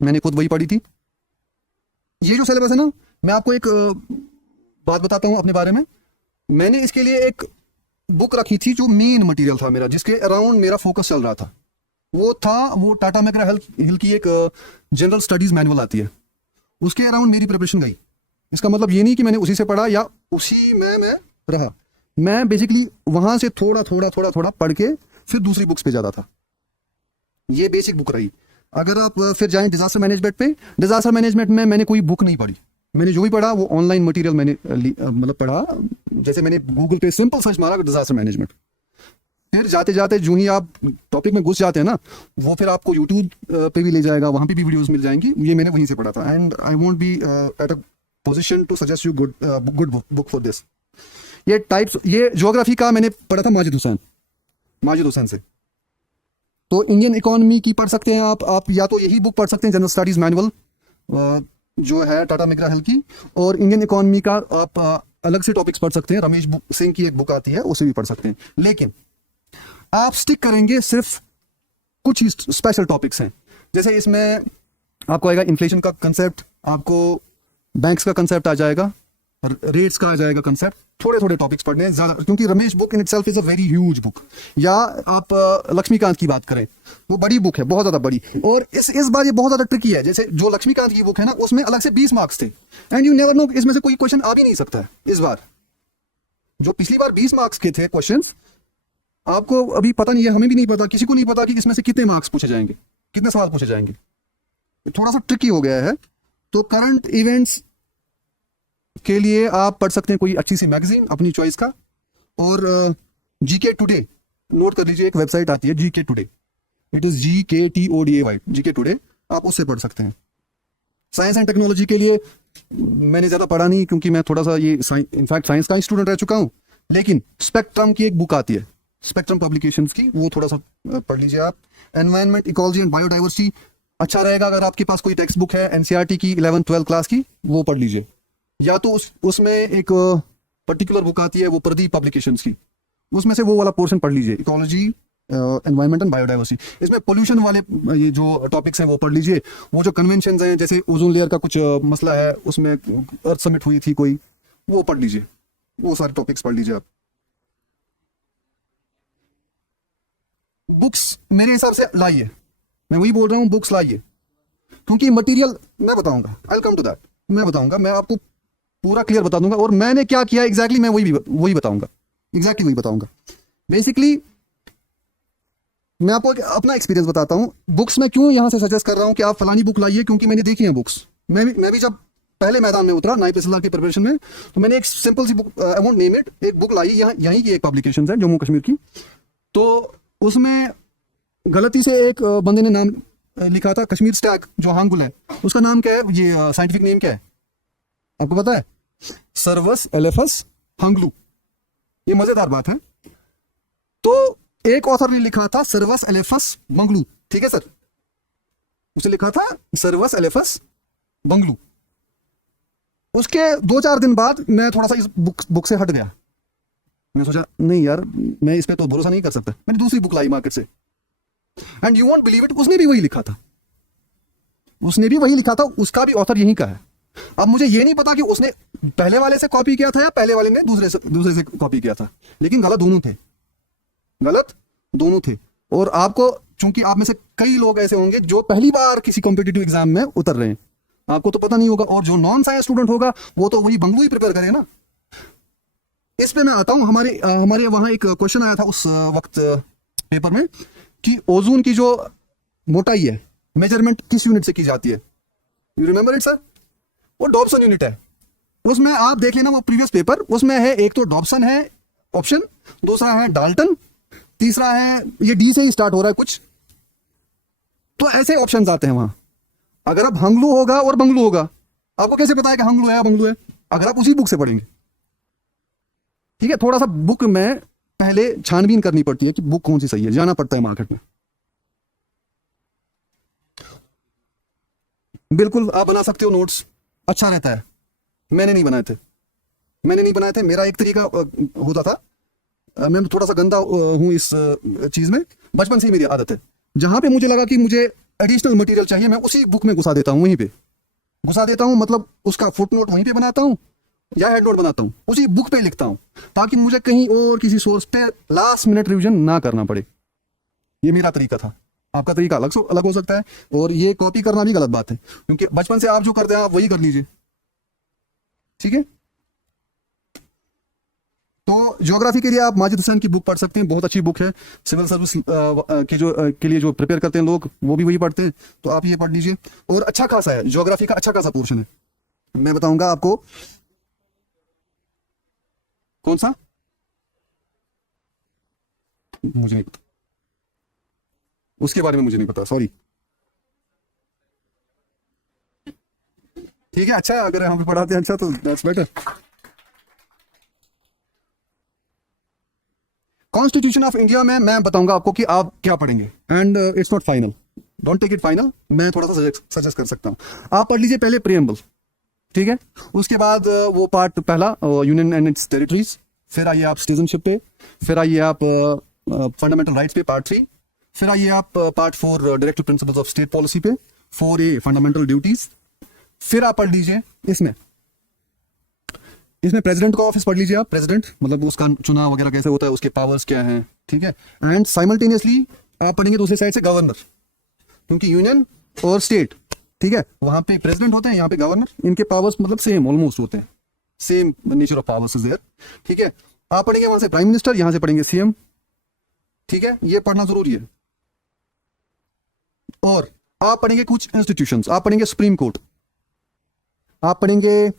मैंने खुद वही पढ़ी थी। ये जो सिलेबस है ना, मैं आपको एक बात बताता हूँ अपने बारे में। मैंने इसके लिए एक बुक रखी थी जो मेन मटेरियल था मेरा, जिसके अराउंड मेरा फोकस चल रहा था। वो टाटा मैकग्रा हिल की एक जनरल स्टडीज मैनुअल आती है, उसके अराउंड मेरी प्रिपरेशन गई। इसका मतलब ये नहीं कि मैंने उसी से पढ़ा या उसी में मैं रहा। मैं बेसिकली वहां से थोड़ा पढ़ के फिर दूसरी बुक्स पे जाता था। ये बेसिक बुक रही। अगर आप फिर जाएं डिजास्टर मैनेजमेंट पे, डिजास्टर मैनेजमेंट में मैंने कोई बुक नहीं पढ़ी। मैंने जो भी पढ़ा वो ऑनलाइन मटेरियल मैंने मतलब पढ़ा। जैसे मैंने गूगल पे सिंपल सर्च मारा डिजास्टर मैनेजमेंट, फिर जाते जाते जो ही आप टॉपिक में घुस जाते हैं ना, वो फिर आपको यूट्यूब पे भी ले जाएगा, वहां पे भी वीडियोस मिल जाएंगी। ये मैंने वहीं से पढ़ा था। And I won't be at a position to suggest you good book for this. ये टाइप्स, ये ज्योग्राफी का मैंने पढ़ा था माजिद हुसैन से। तो इंडियन इकोनॉमी की पढ़ सकते हैं आप या तो यही बुक पढ़ सकते हैं, जनरल स्टडीज मैनुअल जो है टाटा मैकग्रा हिल की, और इंडियन इकोनॉमी का आप अलग से टॉपिक्स पढ़ सकते हैं, रमेश सिंह की एक बुक आती है उसे भी पढ़ सकते हैं। लेकिन आप स्टिक करेंगे सिर्फ कुछ ही स्पेशल टॉपिक्स हैं, जैसे इसमें आपको आएगा इन्फ्लेशन का कंसेप्ट, आपको बैंक्स का कंसेप्ट आ जाएगा, रेट्स का आ जाएगा कंसेप्ट, थोड़े थोड़े टॉपिक्स पढ़ने हैं ज्यादा, क्योंकि Ramesh book in itself is a very huge book. या आप लक्ष्मीकांत की बात करें, वो बड़ी बुक है, बहुत ज्यादा बड़ी, और इस बार ये बहुत ज्यादा ट्रिकी है। जैसे जो लक्ष्मीकांत की बुक है ना, उसमें अलग से 20 मार्क्स थे, एंड यू नेवर नो इसमें से कोई क्वेश्चन आ भी नहीं सकता है इस बार। जो पिछली बार 20 मार्क्स के थे क्वेश्चंस, आपको अभी पता नहीं है, हमें भी नहीं पता, किसी को नहीं पता कि इसमें से कितने मार्क्स पूछे जाएंगे, कितने सवाल पूछे जाएंगे। थोड़ा सा ट्रिकी हो गया है। तो करंट इवेंट्स के लिए आप पढ़ सकते हैं कोई अच्छी सी मैगजीन अपनी चॉइस का, और जीके टुडे नोट कर लीजिए, एक वेबसाइट आती है GK today, it is GKTODAY, GK today, आप उससे पढ़ सकते हैं। साइंस एंड टेक्नोलॉजी के लिए मैंने ज्यादा पढ़ा नहीं, क्योंकि मैं थोड़ा सा ये इनफैक्ट साइंस का ही स्टूडेंट रह चुका हूं, लेकिन स्पेक्ट्रम की एक बुक आती है, स्पेक्ट्रम पब्लिकेशंस की, वो थोड़ा सा पढ़ लीजिए आप। एनवायरनमेंट, इकोलॉजी एंड बायोडाइवर्सिटी अच्छा रहेगा अगर आपके पास कोई टेक्स्ट बुक है एनसीईआरटी की 11th-12th क्लास की, वो पढ़ लीजिए। या तो उसमें एक पर्टिकुलर बुक आती है, वो प्रदीप पब्लिकेशंस की, उसमें से वो वाला पोर्शन पढ़ लीजिए, इकोलॉजी, एनवायरमेंट एंड बायोडाइवर्सिटी। इसमें पोल्यूशन वाले ये जो टॉपिक्स हैं वो पढ़ लीजिए। वो जो कन्वेंशंस हैं, जैसे ओजोन लेयर का कुछ मसला है, उसमें अर्थ समिट हुई थी कोई, वो पढ़ लीजिए, वो सारे टॉपिक्स पढ़ लीजिए आप। बुक्स मेरे हिसाब से लाइए, मैं वही बोल रहा हूँ, बुक्स लाइए, क्योंकि मटेरियल मैं बताऊंगा, I will come to that, मैं बताऊंगा, मैं आपको पूरा क्लियर बता दूंगा, और मैंने क्या किया एग्जैक्टली मैं वही बताऊंगा, एग्जैक्टली वही बताऊंगा। बेसिकली मैं आपको अपना एक्सपीरियंस बताता हूँ। बुक्स में क्यों यहाँ से सजेस्ट कर रहा हूँ कि आप फलानी बुक लाइए, क्योंकि मैंने देखी है बुक्स। मैं भी जब पहले मैदान में उतरा नाइब तहसीलदार की प्रिपरेशन में, तो मैंने एक सिंपल सी book, I won't name it, एक बुक लाई, यहीं की एक पब्लिकेशन है जम्मू कश्मीर की। तो उसमें गलती से एक बंदे ने नाम लिखा था कश्मीर स्टैग, जो हांगुल है, उसका नाम क्या है, ये साइंटिफिक नेम क्या है आपको पता है? सर्वस एलेफस हांगलू। ये मजेदार बात है। तो एक ऑथर ने लिखा था सर्वस एलेफस बंगलू, ठीक है सर, उसे लिखा था सर्वस एलेफस बंगलू। उसके 2-4 दिन बाद मैं थोड़ा सा इस बुक से हट गया, मैंने सोचा नहीं यार, मैं इस पे तो भरोसा नहीं कर सकता। मैंने दूसरी बुक लाई मार्केट से, and you won't believe it, उसने भी वही लिखा था, उसका भी ऑथर यहीं का है। अब मुझे ये नहीं पता कि उसने पहले वाले से कॉपी किया था या पहले वाले ने दूसरे से कॉपी किया था, लेकिन गलत दोनों थे। और आपको, चूंकि आप में से कई लोग ऐसे होंगे जो पहली बार किसी कॉम्पिटिटिव एग्जाम में उतर रहे हैं, आपको तो पता नहीं होगा, और जो नॉन साइंस स्टूडेंट होगा वो तो वही बंगलू ही प्रिपेयर करे ना। इस पे मैं आता हूं, हमारे वहां एक क्वेश्चन आया था उस वक्त पेपर में कि ओजोन की जो मोटाई है, मेजरमेंट किस यूनिट से की जाती है? You remember it sir? वो डॉब्सन यूनिट है। उसमें आप देख लेना वो प्रीवियस पेपर, उसमें है एक तो डॉब्सन है ऑप्शन, दूसरा है डाल्टन, तीसरा है ये डी से ही स्टार्ट हो रहा है कुछ, तो ऐसे ऑप्शंस आते हैं वहां। अगर अब हंगलू होगा और बंगलू होगा, आपको कैसे पता है कि हंगलू है या बंगलू है? अगर आप उसी बुक से पढ़ेंगे, ठीक है। थोड़ा सा बुक में पहले छानबीन करनी पड़ती है कि बुक कौन सी सही है, जाना पड़ता है मार्केट में। बिल्कुल आप बना सकते हो नोट्स, अच्छा रहता है। मैंने नहीं बनाए थे, मेरा एक तरीका होता था, मैं थोड़ा सा गंदा हूं इस चीज में, बचपन से ही मेरी आदत है, जहां पे मुझे लगा कि मुझे एडिशनल मटेरियल चाहिए, मैं उसी बुक में घुसा देता हूं, वहीं पे घुसा देता हूं, मतलब उसका फुट नोट वहीं पे बनाता हूं या हेड नोट बनाता हूं, उसी बुक पे लिखता हूं, ताकि मुझे कहीं और किसी सोर्स पे लास्ट मिनट रिवीजन ना करना पड़े। ये मेरा तरीका था, आपका तरीका अलग हो सकता है, और ये कॉपी करना भी गलत बात है, क्योंकि बचपन से आप जो करते हैं आप वही कर लीजिए, ठीक है। तो ज्योग्राफी के लिए आप माजिद हुसैन की बुक पढ़ सकते हैं, बहुत अच्छी बुक है। सिविल सर्विस के लिए जो प्रिपेयर करते हैं लोग, वो भी वही पढ़ते हैं, तो आप ये पढ़ लीजिए। और अच्छा खासा है, ज्योग्राफी का अच्छा खासा पोर्शन है, मैं बताऊंगा आपको। कौन सा? मुझे नहीं पता, उसके बारे में मुझे नहीं पता, सॉरी। ठीक है, अच्छा है, अगर हम भी पढ़ाते हैं अच्छा तो that's better. Constitution of India में मैं बताऊंगा आपको कि आप क्या पढ़ेंगे, and it's not final, don't take it final, मैं थोड़ा सा सजेस्ट कर सकता हूँ। आप पढ़ लीजिए पहले प्रियम्बल, ठीक है, उसके बाद वो पार्ट पहला यूनियन एंड इट्स टेरिटरीज, फिर आइए आप सिटीजनशिप पे, फिर आइए आप फंडामेंटल राइट्स पे पार्ट 3, फिर आइए आप part 4 directive principles of state policy पे, 4A फंडामेंटल ड्यूटीज, फिर आप पढ़ लीजिए इसमें प्रेसिडेंट का ऑफिस पढ़ लीजिए आप, प्रेसिडेंट मतलब उसका चुनाव वगैरह कैसे होता है, उसके पावर्स क्या हैं, ठीक है, एंड साइमल्टेनियसली आप पढ़ेंगे दूसरी साइड से गवर्नर, क्योंकि यूनियन और स्टेट, ठीक है, वहां पे प्रेसिडेंट होते हैं, यहाँ पे गवर्नर, इनके पावर्स मतलब सेम ऑलमोस्ट होते हैं, same nature of powers is there, ठीक है। आप पढ़ेंगे वहां से प्राइम मिनिस्टर, यहां से पढ़ेंगे सीएम, ठीक है, ये पढ़ना जरूरी है। और आप पढ़ेंगे कुछ इंस्टीट्यूशंस, आप पढ़ेंगे सुप्रीम कोर्ट, आप पढ़ेंगे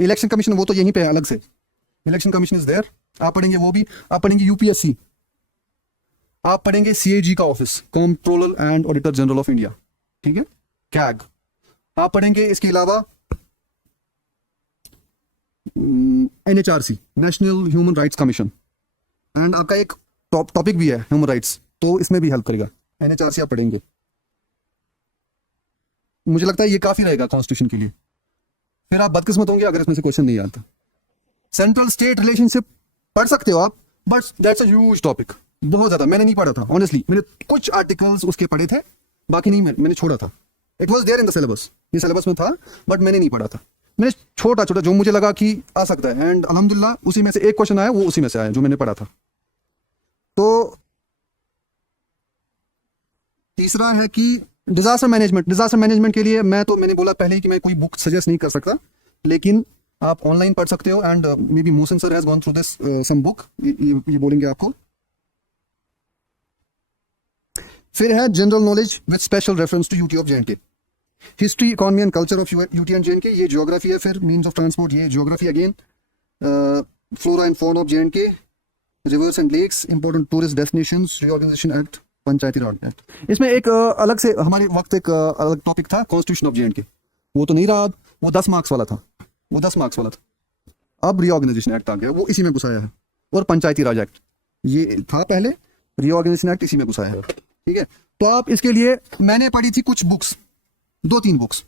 इलेक्शन कमीशन, वो तो यहीं पे है अलग से, इलेक्शन कमीशन इज देयर, आप पढ़ेंगे वो भी, आप पढ़ेंगे यूपीएससी, आप पढ़ेंगे सीएजी का office, controller and auditor general of India, ठीक है, कैग, आप पढ़ेंगे इसके अलावा NHRC, national human rights commission, and आपका एक टॉपिक भी है ह्यूमन राइट्स, तो इसमें भी हेल्प करेगा, एनएचआरसी आप पढ़ेंगे। मुझे लगता है ये काफी रहेगा कॉन्स्टिट्यूशन के लिए, फिर आप बदकिस्मत होंगे अगर इसमें से क्वेश्चन नहीं आता। सेंट्रल स्टेट रिलेशनशिप पढ़ सकते हो आप, but that's a huge topic, बहुत ज्यादा, मैंने नहीं पढ़ा था ऑनेस्टली, मैंने कुछ आर्टिकल्स उसके पढ़े थे, बाकी नहीं, मैंने छोड़ा था, it was there in the syllabus, ये सिलेबस में था, बट मैंने नहीं पढ़ा था, मैंने छोटा छोटा जो मुझे लगा कि आ सकता है, एंड अल्हम्दुलिल्लाह उसी में से एक क्वेश्चन आया, वो उसी में से आया जो मैंने पढ़ा था। तो तीसरा है कि डिजास्टर मैनेजमेंट के लिए मैंने बोला पहले ही कि मैं कोई बुक सजेस्ट नहीं कर सकता, लेकिन आप ऑनलाइन पढ़ सकते हो, and maybe Mohsin sir has gone through this some book, ये बोलेंगे आपको। फिर है general knowledge with special reference to UT of J and K, history, economy and culture of UT and J and K, ये ज्योग्राफी है, फिर मीन्स ऑफ ट्रांसपोर्ट, ये geography again, flora and fauna of J and K, rivers and lakes, important tourist destinations, reorganisation act, panchayati raj act. इसमें एक अलग से हमारे वक्त एक अलग टॉपिक था कॉन्स्टिट्यूशन ऑफ जेएंडके, वो तो नहीं रहा, वो 10 मार्क्स वाला था, वो 10 मार्क्स वाला था, अब रीऑर्गेनाइजेशन एक्ट आ गया, वो इसी में घुसाया है, और पंचायती राज एक्ट, ये था पहले, रीऑर्गेनाइजेशन एक्ट इसी में घुसाया है, ठीक है। तो आप इसके लिए मैंने पढ़ी थी कुछ बुक्स, 2-3 बुक्स।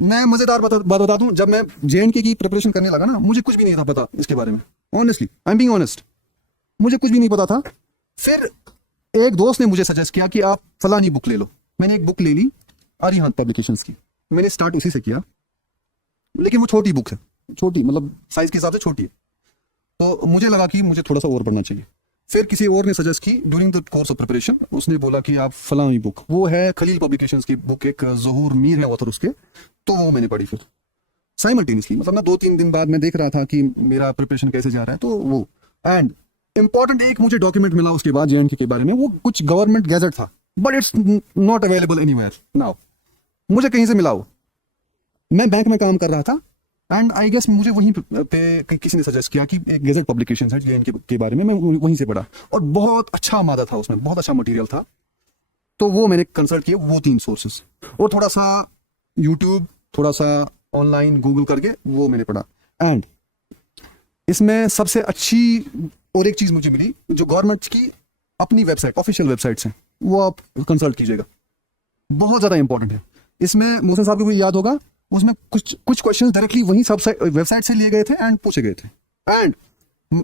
मैं मजेदार बात बता दूं, जब मैं जेएंडके की प्रिपरेशन करने लगा ना, मुझे कुछ भी नहीं था पता इसके बारे में, honestly I am being honest, मुझे कुछ भी नहीं पता था। फिर एक दोस्त ने मुझे सजेस्ट किया कि आप फलानी बुक ले लो, मैंने एक बुक ले ली अरिहंत पब्लिकेशंस की, मैंने स्टार्ट उसी से किया, लेकिन वो छोटी बुक है, छोटी मतलब साइज के हिसाब से छोटी है, तो मुझे लगा कि मुझे थोड़ा सा और पढ़ना चाहिए। फिर किसी और ने सजेस्ट की during the course of preparation, उसने बोला कि आप फलानी बुक, वो है खलील पब्लिकेशंस की बुक, एक ज़हूर मीर है ऑथर उसके, तो वो मैंने पढ़ी फिर साइमल्टेनियसली, मतलब ना 2-3 दिन बाद मैं देख रहा था कि मेरा प्रिपरेशन कैसे जा रहा है, तो वो, एंड इंपॉर्टेंट एक मुझे डॉक्यूमेंट मिला उसके बाद जेएंडके के बारे में, वो कुछ गवर्नमेंट गैजेट था, but it's not available anywhere now, मुझे कहीं से मिला वो, मैं बैंक में काम कर रहा था, एंड आई गेस मुझे वहीं पे किसी ने सजेस्ट किया कि एक गैजेट पब्लिकेशन है जेएंडके के बारे में, मैं वहीं से पढ़ा, और बहुत अच्छा मादा था उसमें, बहुत अच्छा मटेरियल था, तो वो मैंने कंसल्ट किया, वो 3 सोर्सेस, और थोड़ा सा यूट्यूब, थोड़ा सा ऑनलाइन गूगल करके वो मैंने पढ़ा। एंड इसमें सबसे अच्छी और एक चीज मुझे मिली, जो गवर्नमेंट की अपनी वेबसाइट, ऑफिशियल वेबसाइट्स हैं, वो आप कंसल्ट कीजिएगा, बहुत ज्यादा इंपॉर्टेंट है। इसमें मोहसिन साहब को भी याद होगा, उसमें कुछ क्वेश्चन डायरेक्टली वहीं सब वेबसाइट से लिए गए थे एंड पूछे गए थे। एंड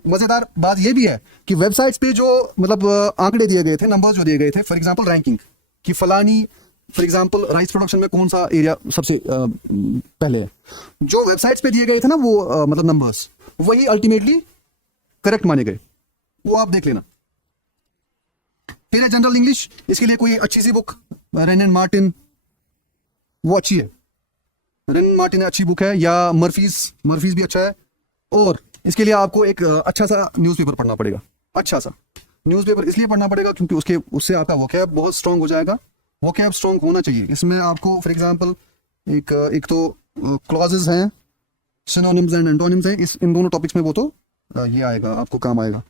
मजेदार बात यह भी है कि वेबसाइट्स पे जो मतलब आंकड़े दिए गए थे, नंबर्स जो दिए गए थे, फॉर एग्जांपल रैंकिंग कि फलानी, फॉर एग्जांपल राइस प्रोडक्शन में कौन सा एरिया सबसे पहले है, जो वेबसाइट्स पे दिए गए थे ना वो मतलब नंबर्स, वही अल्टीमेटली करेक्ट माने गए, वो आप देख लेना। फिर है जनरल इंग्लिश, इसके लिए कोई अच्छी सी बुक, रेन एंड मार्टिन, वो अच्छी है, रेन मार्टिन अच्छी बुक है, या मर्फीज भी अच्छा है। और इसके लिए आपको एक अच्छा सा न्यूज़पेपर पढ़ना पड़ेगा, अच्छा सा न्यूज़पेपर इसलिए पढ़ना पड़ेगा क्योंकि उससे आपका वोकैब बहुत स्ट्रांग हो जाएगा, वोकैब स्ट्रांग होना चाहिए। इसमें आपको फॉर एग्जांपल एक तो क्लॉजेस हैं, सिनोनिम्स एंड एंटोनिम्स हैं, इन दोनों टॉपिक्स में वो तो ये आएगा, आपको काम आएगा।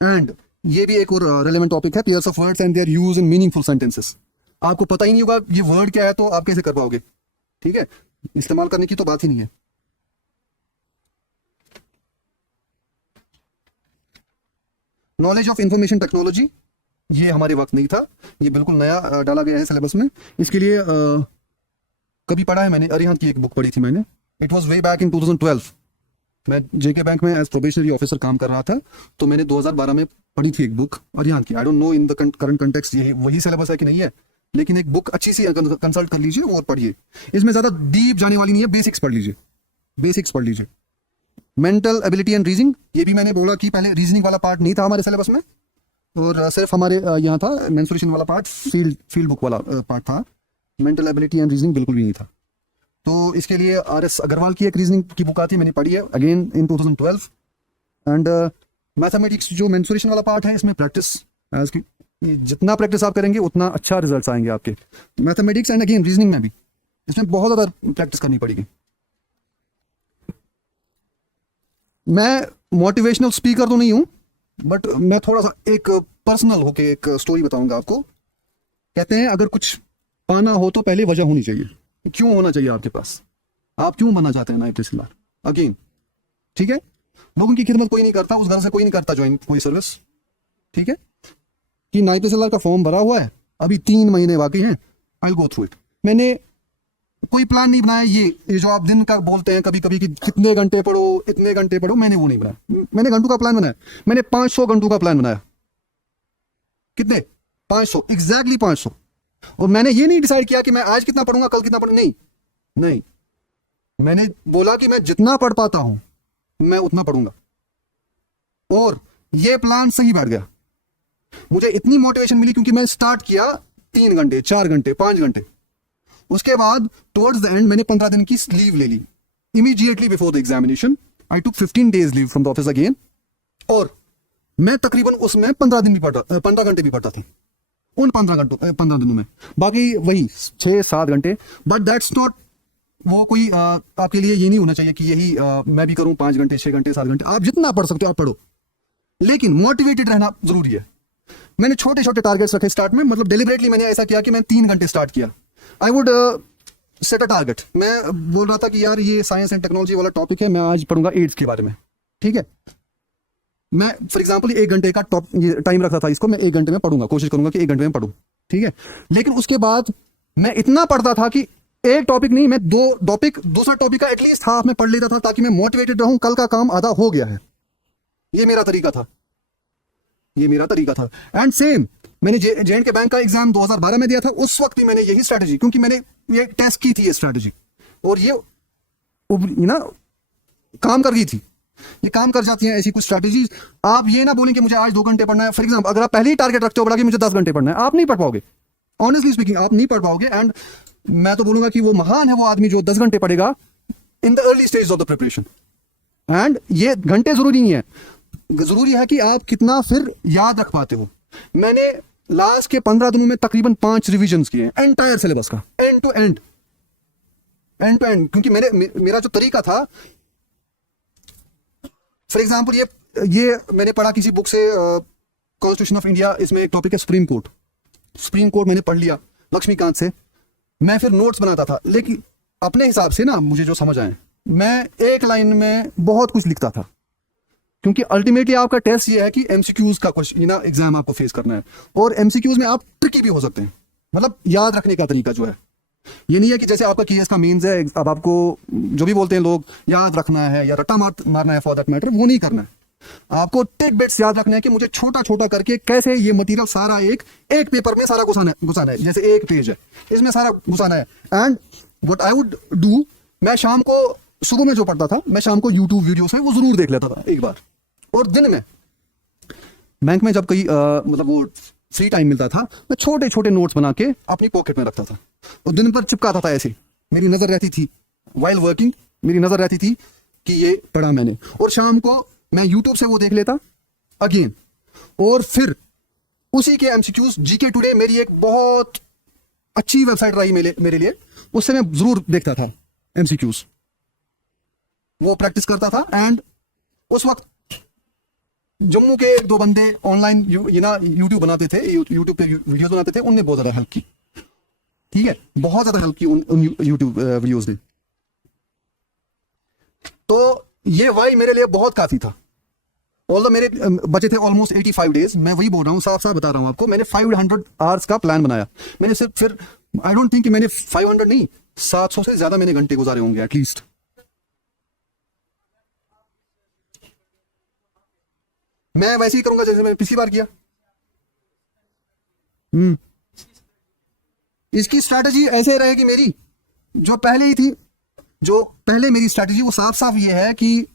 एंड ये भी एक और रेलेवेंट टॉपिक है, pairs of words and their use in meaningful sentences. आपको पता ही नहीं होगा ये वर्ड क्या है, तो आप कैसे कर पाओगे, ठीक है। इस्तेमाल करने की तो बात ही नहीं है। नॉलेज ऑफ इंफॉर्मेशन टेक्नोलॉजी, ये हमारे वक्त नहीं था, ये बिल्कुल नया डाला गया है सिलेबस में। इसके लिए कभी पढ़ा है मैंने, अरिहंत की एक बुक पढ़ी थी मैंने, it was way back in 2012। मैं जेके बैंक में एज प्रोबेशनरी ऑफिसर काम कर रहा था, तो मैंने 2012 में पढ़ी थी एक बुक अरिहंत की। I don't know in the current context ये वही सिलेबस है कि नहीं है, लेकिन एक बुक अच्छी सी कंसल्ट कर लीजिए और पढ़िए। इसमें ज्यादा डीप जाने वाली नहीं है, बेसिक्स पढ़ लीजिए, बेसिक्स पढ़ लीजिए। मेंटल एबिलिटी एंड रीजनिंग, ये भी मैंने बोला कि पहले रीजनिंग वाला पार्ट नहीं था हमारे सिलेबस में, और सिर्फ हमारे यहाँ था मेंसुरेशन वाला पार्ट, फील्ड बुक वाला पार्ट था। मेंटल एबिलिटी एंड रीजनिंग बिल्कुल भी नहीं था। तो इसके लिए RS अग्रवाल की एक रीजनिंग की बुक आती है, मैंने पढ़ी है अगेन इन 2012। एंड मैथमेटिक्स जो मेंसुरेशन वाला पार्ट है, इसमें प्रैक्टिस एज की जितना प्रैक्टिस आप करेंगे उतना अच्छा रिजल्ट्स आएंगे आपके मैथमेटिक्स एंड अगेन रीजनिंग में भी, इसमें बहुत ज़्यादा प्रैक्टिस करनी पड़ेगी। मैं मोटिवेशनल स्पीकर तो नहीं हूं, बट मैं थोड़ा सा एक पर्सनल होके एक स्टोरी बताऊंगा आपको। कहते हैं अगर कुछ पाना हो तो पहले वजह होनी चाहिए, क्यों होना चाहिए आपके पास, आप क्यों बनना चाहते हैं नायब तहसीलदार। अगेन ठीक है, लोगों की खिदमत कोई नहीं करता, उस घर से कोई नहीं करता ज्वाइन कोई सर्विस, ठीक है, कि नायब तहसीलदार का फॉर्म भरा हुआ है, अभी 3 महीने बाकी हैं, I will go through it. मैंने कोई प्लान नहीं बनाया, ये जो आप दिन का बोलते हैं कभी कभी कि कितने घंटे पढ़ो इतने घंटे पढ़ो, मैंने वो नहीं बनाया। मैंने घंटों का प्लान बनाया, मैंने 500 घंटों का प्लान बनाया। कितने? 500, एग्जैक्टली 500। और मैंने ये नहीं डिसाइड किया कि मैं आज कितना पढ़ूंगा कल कितना पढ़ूंगा, नहीं नहीं, मैंने बोला कि मैं जितना पढ़ पाता हूं मैं उतना पढ़ूंगा, और ये प्लान सही बैठ गया। मुझे इतनी मोटिवेशन मिली क्योंकि मैं स्टार्ट किया 3 घंटे 4 घंटे 5 घंटे, उसके बाद टुवर्ड्स द एंड मैंने 15 दिन की लीव ले ली। Immediately before the examination I took 15 days leave from the office again, और मैं तकरीबन उसमें 15 घंटे भी पढ़ता था उन 15 दिनों में, बाकी वही 6-7 घंटे। बट दैट्स नॉट, वो कोई आपके लिए ये नहीं होना चाहिए कि यही मैं भी करूं 5 घंटे 6 घंटे 7 घंटे। आप जितना पढ़ सकते हो आप पढ़ो, लेकिन मोटिवेटेड रहना जरूरी है। मैंने छोटे छोटे टारगेट्स रखे स्टार्ट में, मतलब डेलिबरेटली मैंने ऐसा किया कि मैं 3 घंटे स्टार्ट किया। I would set a target. मैं बोल रहा था कि यार ये साइंस एंड टेक्नोलॉजी वाला टॉपिक है, मैं आज पढ़ूंगा एड्स के बारे में, ठीक है। मैं फॉर एग्जांपल 1 घंटे का टाइम रखा था इसको, मैं 1 घंटे में पढ़ूंगा, कोशिश करूंगा कि 1 घंटे में पढ़ूं, ठीक है। लेकिन उसके बाद मैं इतना पढ़ता था कि एक टॉपिक नहीं, मैं दूसरा टॉपिक का एटलीस्ट हाफ में पढ़ लेता था, ताकि मैं मोटिवेटेड रहूं, कल का काम आधा हो गया है। ये मेरा तरीका था, ये मेरा तरीका था। एंड सेम मैंने J&K बैंक का एग्जाम 2012 में दिया था, उस वक्त भी मैंने यही स्ट्रेटेजी, क्योंकि मैंने ये टेस्ट की थी ये स्ट्रेटेजी, और ये ना काम कर गई थी। ये काम कर जाती हैं ऐसी कुछ स्ट्रेटेजीज। आप ये ना बोलें कि मुझे आज 2 घंटे पढ़ना है। फॉर एग्जाम्पल अगर आप पहले ही टारगेट रखते हो बड़ा कि मुझे 10 घंटे पढ़ना है, आप नहीं पढ़ पाओगे, ऑनेस्टली स्पीकिंग आप नहीं पढ़ पाओगे। एंड मैं तो बोलूंगा कि वो महान है वो आदमी जो 10 घंटे पढ़ेगा in the early stage of the preparation. And ये घंटे जरूरी नहीं है, जरूरी है कि आप कितना फिर याद रख पाते हो। मैंने लास्ट के 15 दिनों में तकरीबन 5 रिविजन्स किए एंटायर सिलेबस का, एंड टू एंड, क्योंकि मेरा जो तरीका था, फॉर एग्जाम्पल ये मैंने पढ़ा किसी बुक से, कॉन्स्टिट्यूशन ऑफ इंडिया, इसमें एक टॉपिक है सुप्रीम कोर्ट मैंने पढ़ लिया लक्ष्मीकांत से। मैं फिर नोट्स बनाता था, लेकिन अपने हिसाब से ना, मुझे जो समझ आए, मैं एक लाइन में बहुत कुछ लिखता था, क्योंकि अल्टीमेटली आपका टेस्ट ये है कि एमसीक्यूज का क्वेश्चन ना एग्जाम आपको फेस करना है, और एमसीक्यूज में आप ट्रिकी भी हो सकते हैं। मतलब याद रखने का तरीका जो है, ये नहीं है कि जैसे आपका केएस का मेंस है, अब आपको जो भी बोलते हैं लोग याद रखना है या रट्टा मारना है फॉर दैट मैटर, वो नहीं करना है। आपको टिक बिट्स याद रखना है कि मुझे छोटा छोटा करके कैसे ये मटेरियल सारा एक पेपर में सारा घुसाना है। जैसे एक पेज है, इसमें सारा घुसाना है। And what I would do, मैं शाम को, सुबह में जो पढ़ता था, मैं शाम को यूट्यूब वीडियोस है वो जरूर देख लेता था एक बार, और दिन में बैंक में जब कहीं मतलब वो फ्री टाइम मिलता था, मैं छोटे छोटे नोट्स बना के अपनी पॉकेट में रखता था, और दिन भर चिपकाता था। ऐसे मेरी नजर रहती थी, वाइल वर्किंग मेरी नजर रहती थी कि ये पढ़ा मैंने, और शाम को मैं यूट्यूब से वो देख लेता अगेन, और फिर उसी के एमसीक्यूज। जीके टुडे मेरी एक बहुत अच्छी वेबसाइट रही मेरे लिए, उससे मैं जरूर देखता था एमसीक्यूज, वो प्रैक्टिस करता था। एंड उस वक्त जम्मू के 1-2 बंदे ऑनलाइन यूट्यूब बनाते थे, यूट्यूब पे वीडियोस बनाते थे, उनने बहुत ज्यादा हेल्प की, ठीक है, बहुत ज्यादा हेल्प की उन यूट्यूब वीडियोस ने। तो ये वाई मेरे लिए बहुत काफी था। ऑल्दो मेरे बचे थे ऑलमोस्ट 85 डेज, मैं वही बोल रहा हूँ, साफ साफ बता रहा हूँ आपको। मैंने 500 आवर्स का प्लान बनाया। मैंने सिर्फ फिर आई डोंट थिंक कि मैंने 500 नहीं, 700 से ज्यादा मैंने घंटे गुजारे होंगे एटलीस्ट। मैं वैसे ही करूंगा जैसे मैंने पिछली बार किया। इसकी स्ट्रैटेजी ऐसे रहेगी मेरी जो पहले ही थी। जो पहले मेरी स्ट्रैटेजी वो साफ साफ ये है कि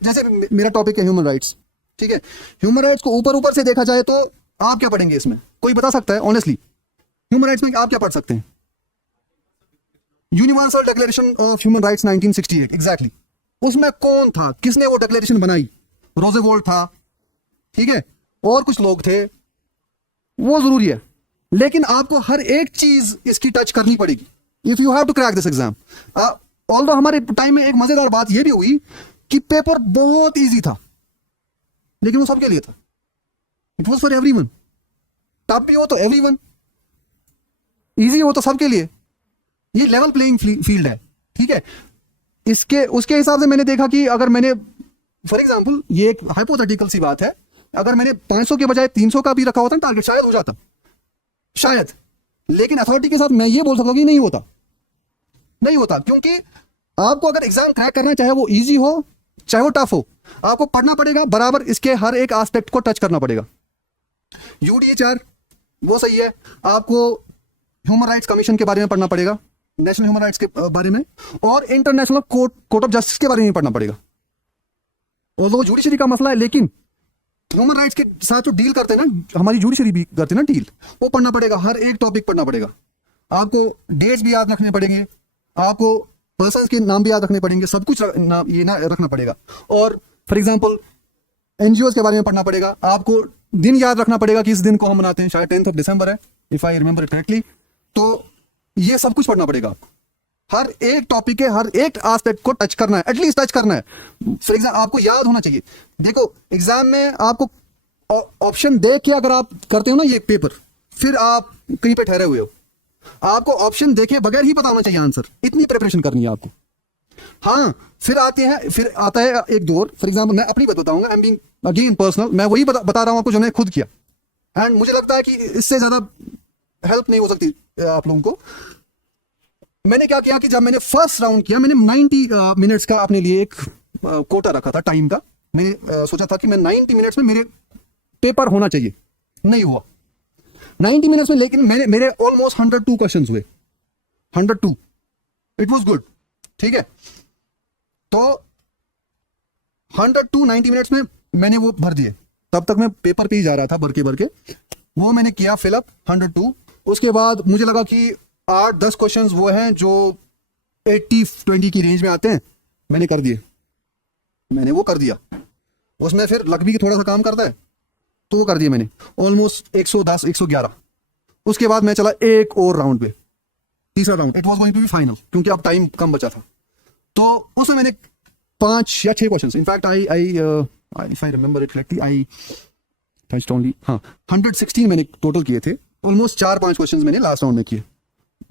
जैसे मेरा टॉपिक है ह्यूमन राइट्स, ठीक है। ह्यूमन राइट्स को ऊपर ऊपर से देखा जाए तो आप क्या पढ़ेंगे इसमें, कोई बता सकता है ऑनेस्टली? ह्यूमन राइट्स में आप क्या पढ़ सकते हैं? Universal declaration of human rights 1968 exactly. उसमें कौन था, किसने वो डिक्लेरेशन बनाई? रोजेवोल्ट था, ठीक है, और कुछ लोग थे, वो जरूरी है। लेकिन आपको हर एक चीज इसकी टच करनी पड़ेगी if you have to crack this exam. Although हमारे टाइम में एक मजेदार बात यह भी हुई कि पेपर बहुत इजी था, लेकिन वो सबके लिए था। It was for everyone. Tough भी हो तो एवरीवन, इजी हो तो सबके लिए। ये लेवल प्लेइंग फील्ड है, ठीक है। इसके उसके हिसाब से मैंने देखा कि अगर मैंने फॉर एग्जांपल, ये एक हाइपोथेटिकल सी बात है, अगर मैंने 500 के बजाय 300 का भी रखा होता ना टारगेट, शायद हो जाता, शायद। लेकिन अथॉरिटी के साथ मैं ये बोल सकता हूं कि नहीं होता, नहीं होता। क्योंकि आपको अगर एग्जाम क्रैक करना है, चाहे वो इजी हो चाहे वो टफ हो, आपको पढ़ना पड़ेगा बराबर, इसके हर एक एस्पेक्ट को टच करना पड़ेगा। यूडीएचआर वो सही है, आपको ह्यूमन राइट्स कमीशन के बारे में पढ़ना पड़ेगा, नेशनल ह्यूमन राइट्स के बारे में, और इंटरनेशनल कोर्ट ऑफ जस्टिस के बारे में पढ़ना पड़ेगा। और वो जुडिशरी का मसला है, लेकिन ह्यूमन राइट्स के साथ जो डील करते हैं ना, हमारी जुडिशरी भी करते हैं ना डील, वो पढ़ना पड़ेगा, हर एक टॉपिक पढ़ना पड़ेगा। आपको डेट्स भी याद रखने पड़ेंगे, आपको पर्सन्स के नाम भी याद रखने पड़ेंगे, सब कुछ ये ना रखना पड़ेगा। और फॉर एग्जांपल एनजीओ के बारे में पढ़ना पड़ेगा, आपको दिन याद रखना पड़ेगा कि इस दिन को हम मनाते हैं, शायद 10th दिसंबर है if I remember it correctly. तो ये सब कुछ पढ़ना पड़ेगा आपको, हर एक टॉपिक के हर एक एस्पेक्ट को टच करना है, एटलीस्ट टच करना है। फॉर एग्जाम्पल आपको याद होना चाहिए। देखो एग्जाम में आपको ऑप्शन देख के अगर आप करते हो ना ये पेपर, फिर आप कहीं पे ठहरे हुए हो। आपको ऑप्शन देखे बगैर ही पता होना चाहिए आंसर, इतनी प्रिपरेशन करनी है आपको। हाँ, फिर आता है एक दौर। फॉर एग्जाम्पल मैं अपनी बात बताऊंगा, I am being again personal, मैं वही बता रहा हूं आपको जो मैंने खुद किया, एंड मुझे लगता है कि इससे ज्यादा हेल्प नहीं हो सकती आप लोगों को। मैंने क्या किया कि जब मैंने फर्स्ट राउंड किया, मैंने 90 मिनट्स का अपने लिए एक कोटा रखा था टाइम का। मैंने सोचा था कि मैं 90 मिनट्स में मेरे पेपर होना चाहिए, नहीं हुआ 90 मिनट्स में, लेकिन मेरे ऑलमोस्ट 102 क्वेश्चंस हुए, 102। इट वाज गुड, ठीक है। तो 102 90 मिनट्स में मैंने वो भर दिए। तब तक मैं पेपर पे ही जा रहा था, भर के वो मैंने किया फिलअप 102। उसके बाद मुझे लगा कि 8-10 क्वेश्चंस वो हैं जो 80-20 की रेंज में आते हैं, मैंने कर दिए, मैंने वो कर दिया। उसमें फिर लक भी थोड़ा सा काम करता है, तो वो कर दिया मैंने ऑलमोस्ट 110-111। उसके बाद मैं चला एक और राउंड पे, तीसरा round. It was going to be final, क्योंकि अब टाइम कम बचा था। तो उसमें मैंने 5 या 6 questions, in fact I if I remember it correctly, I touched only 116 मैंने टोटल किए थे। ऑलमोस्ट 4-5 क्वेश्चंस मैंने लास्ट राउंड में किए,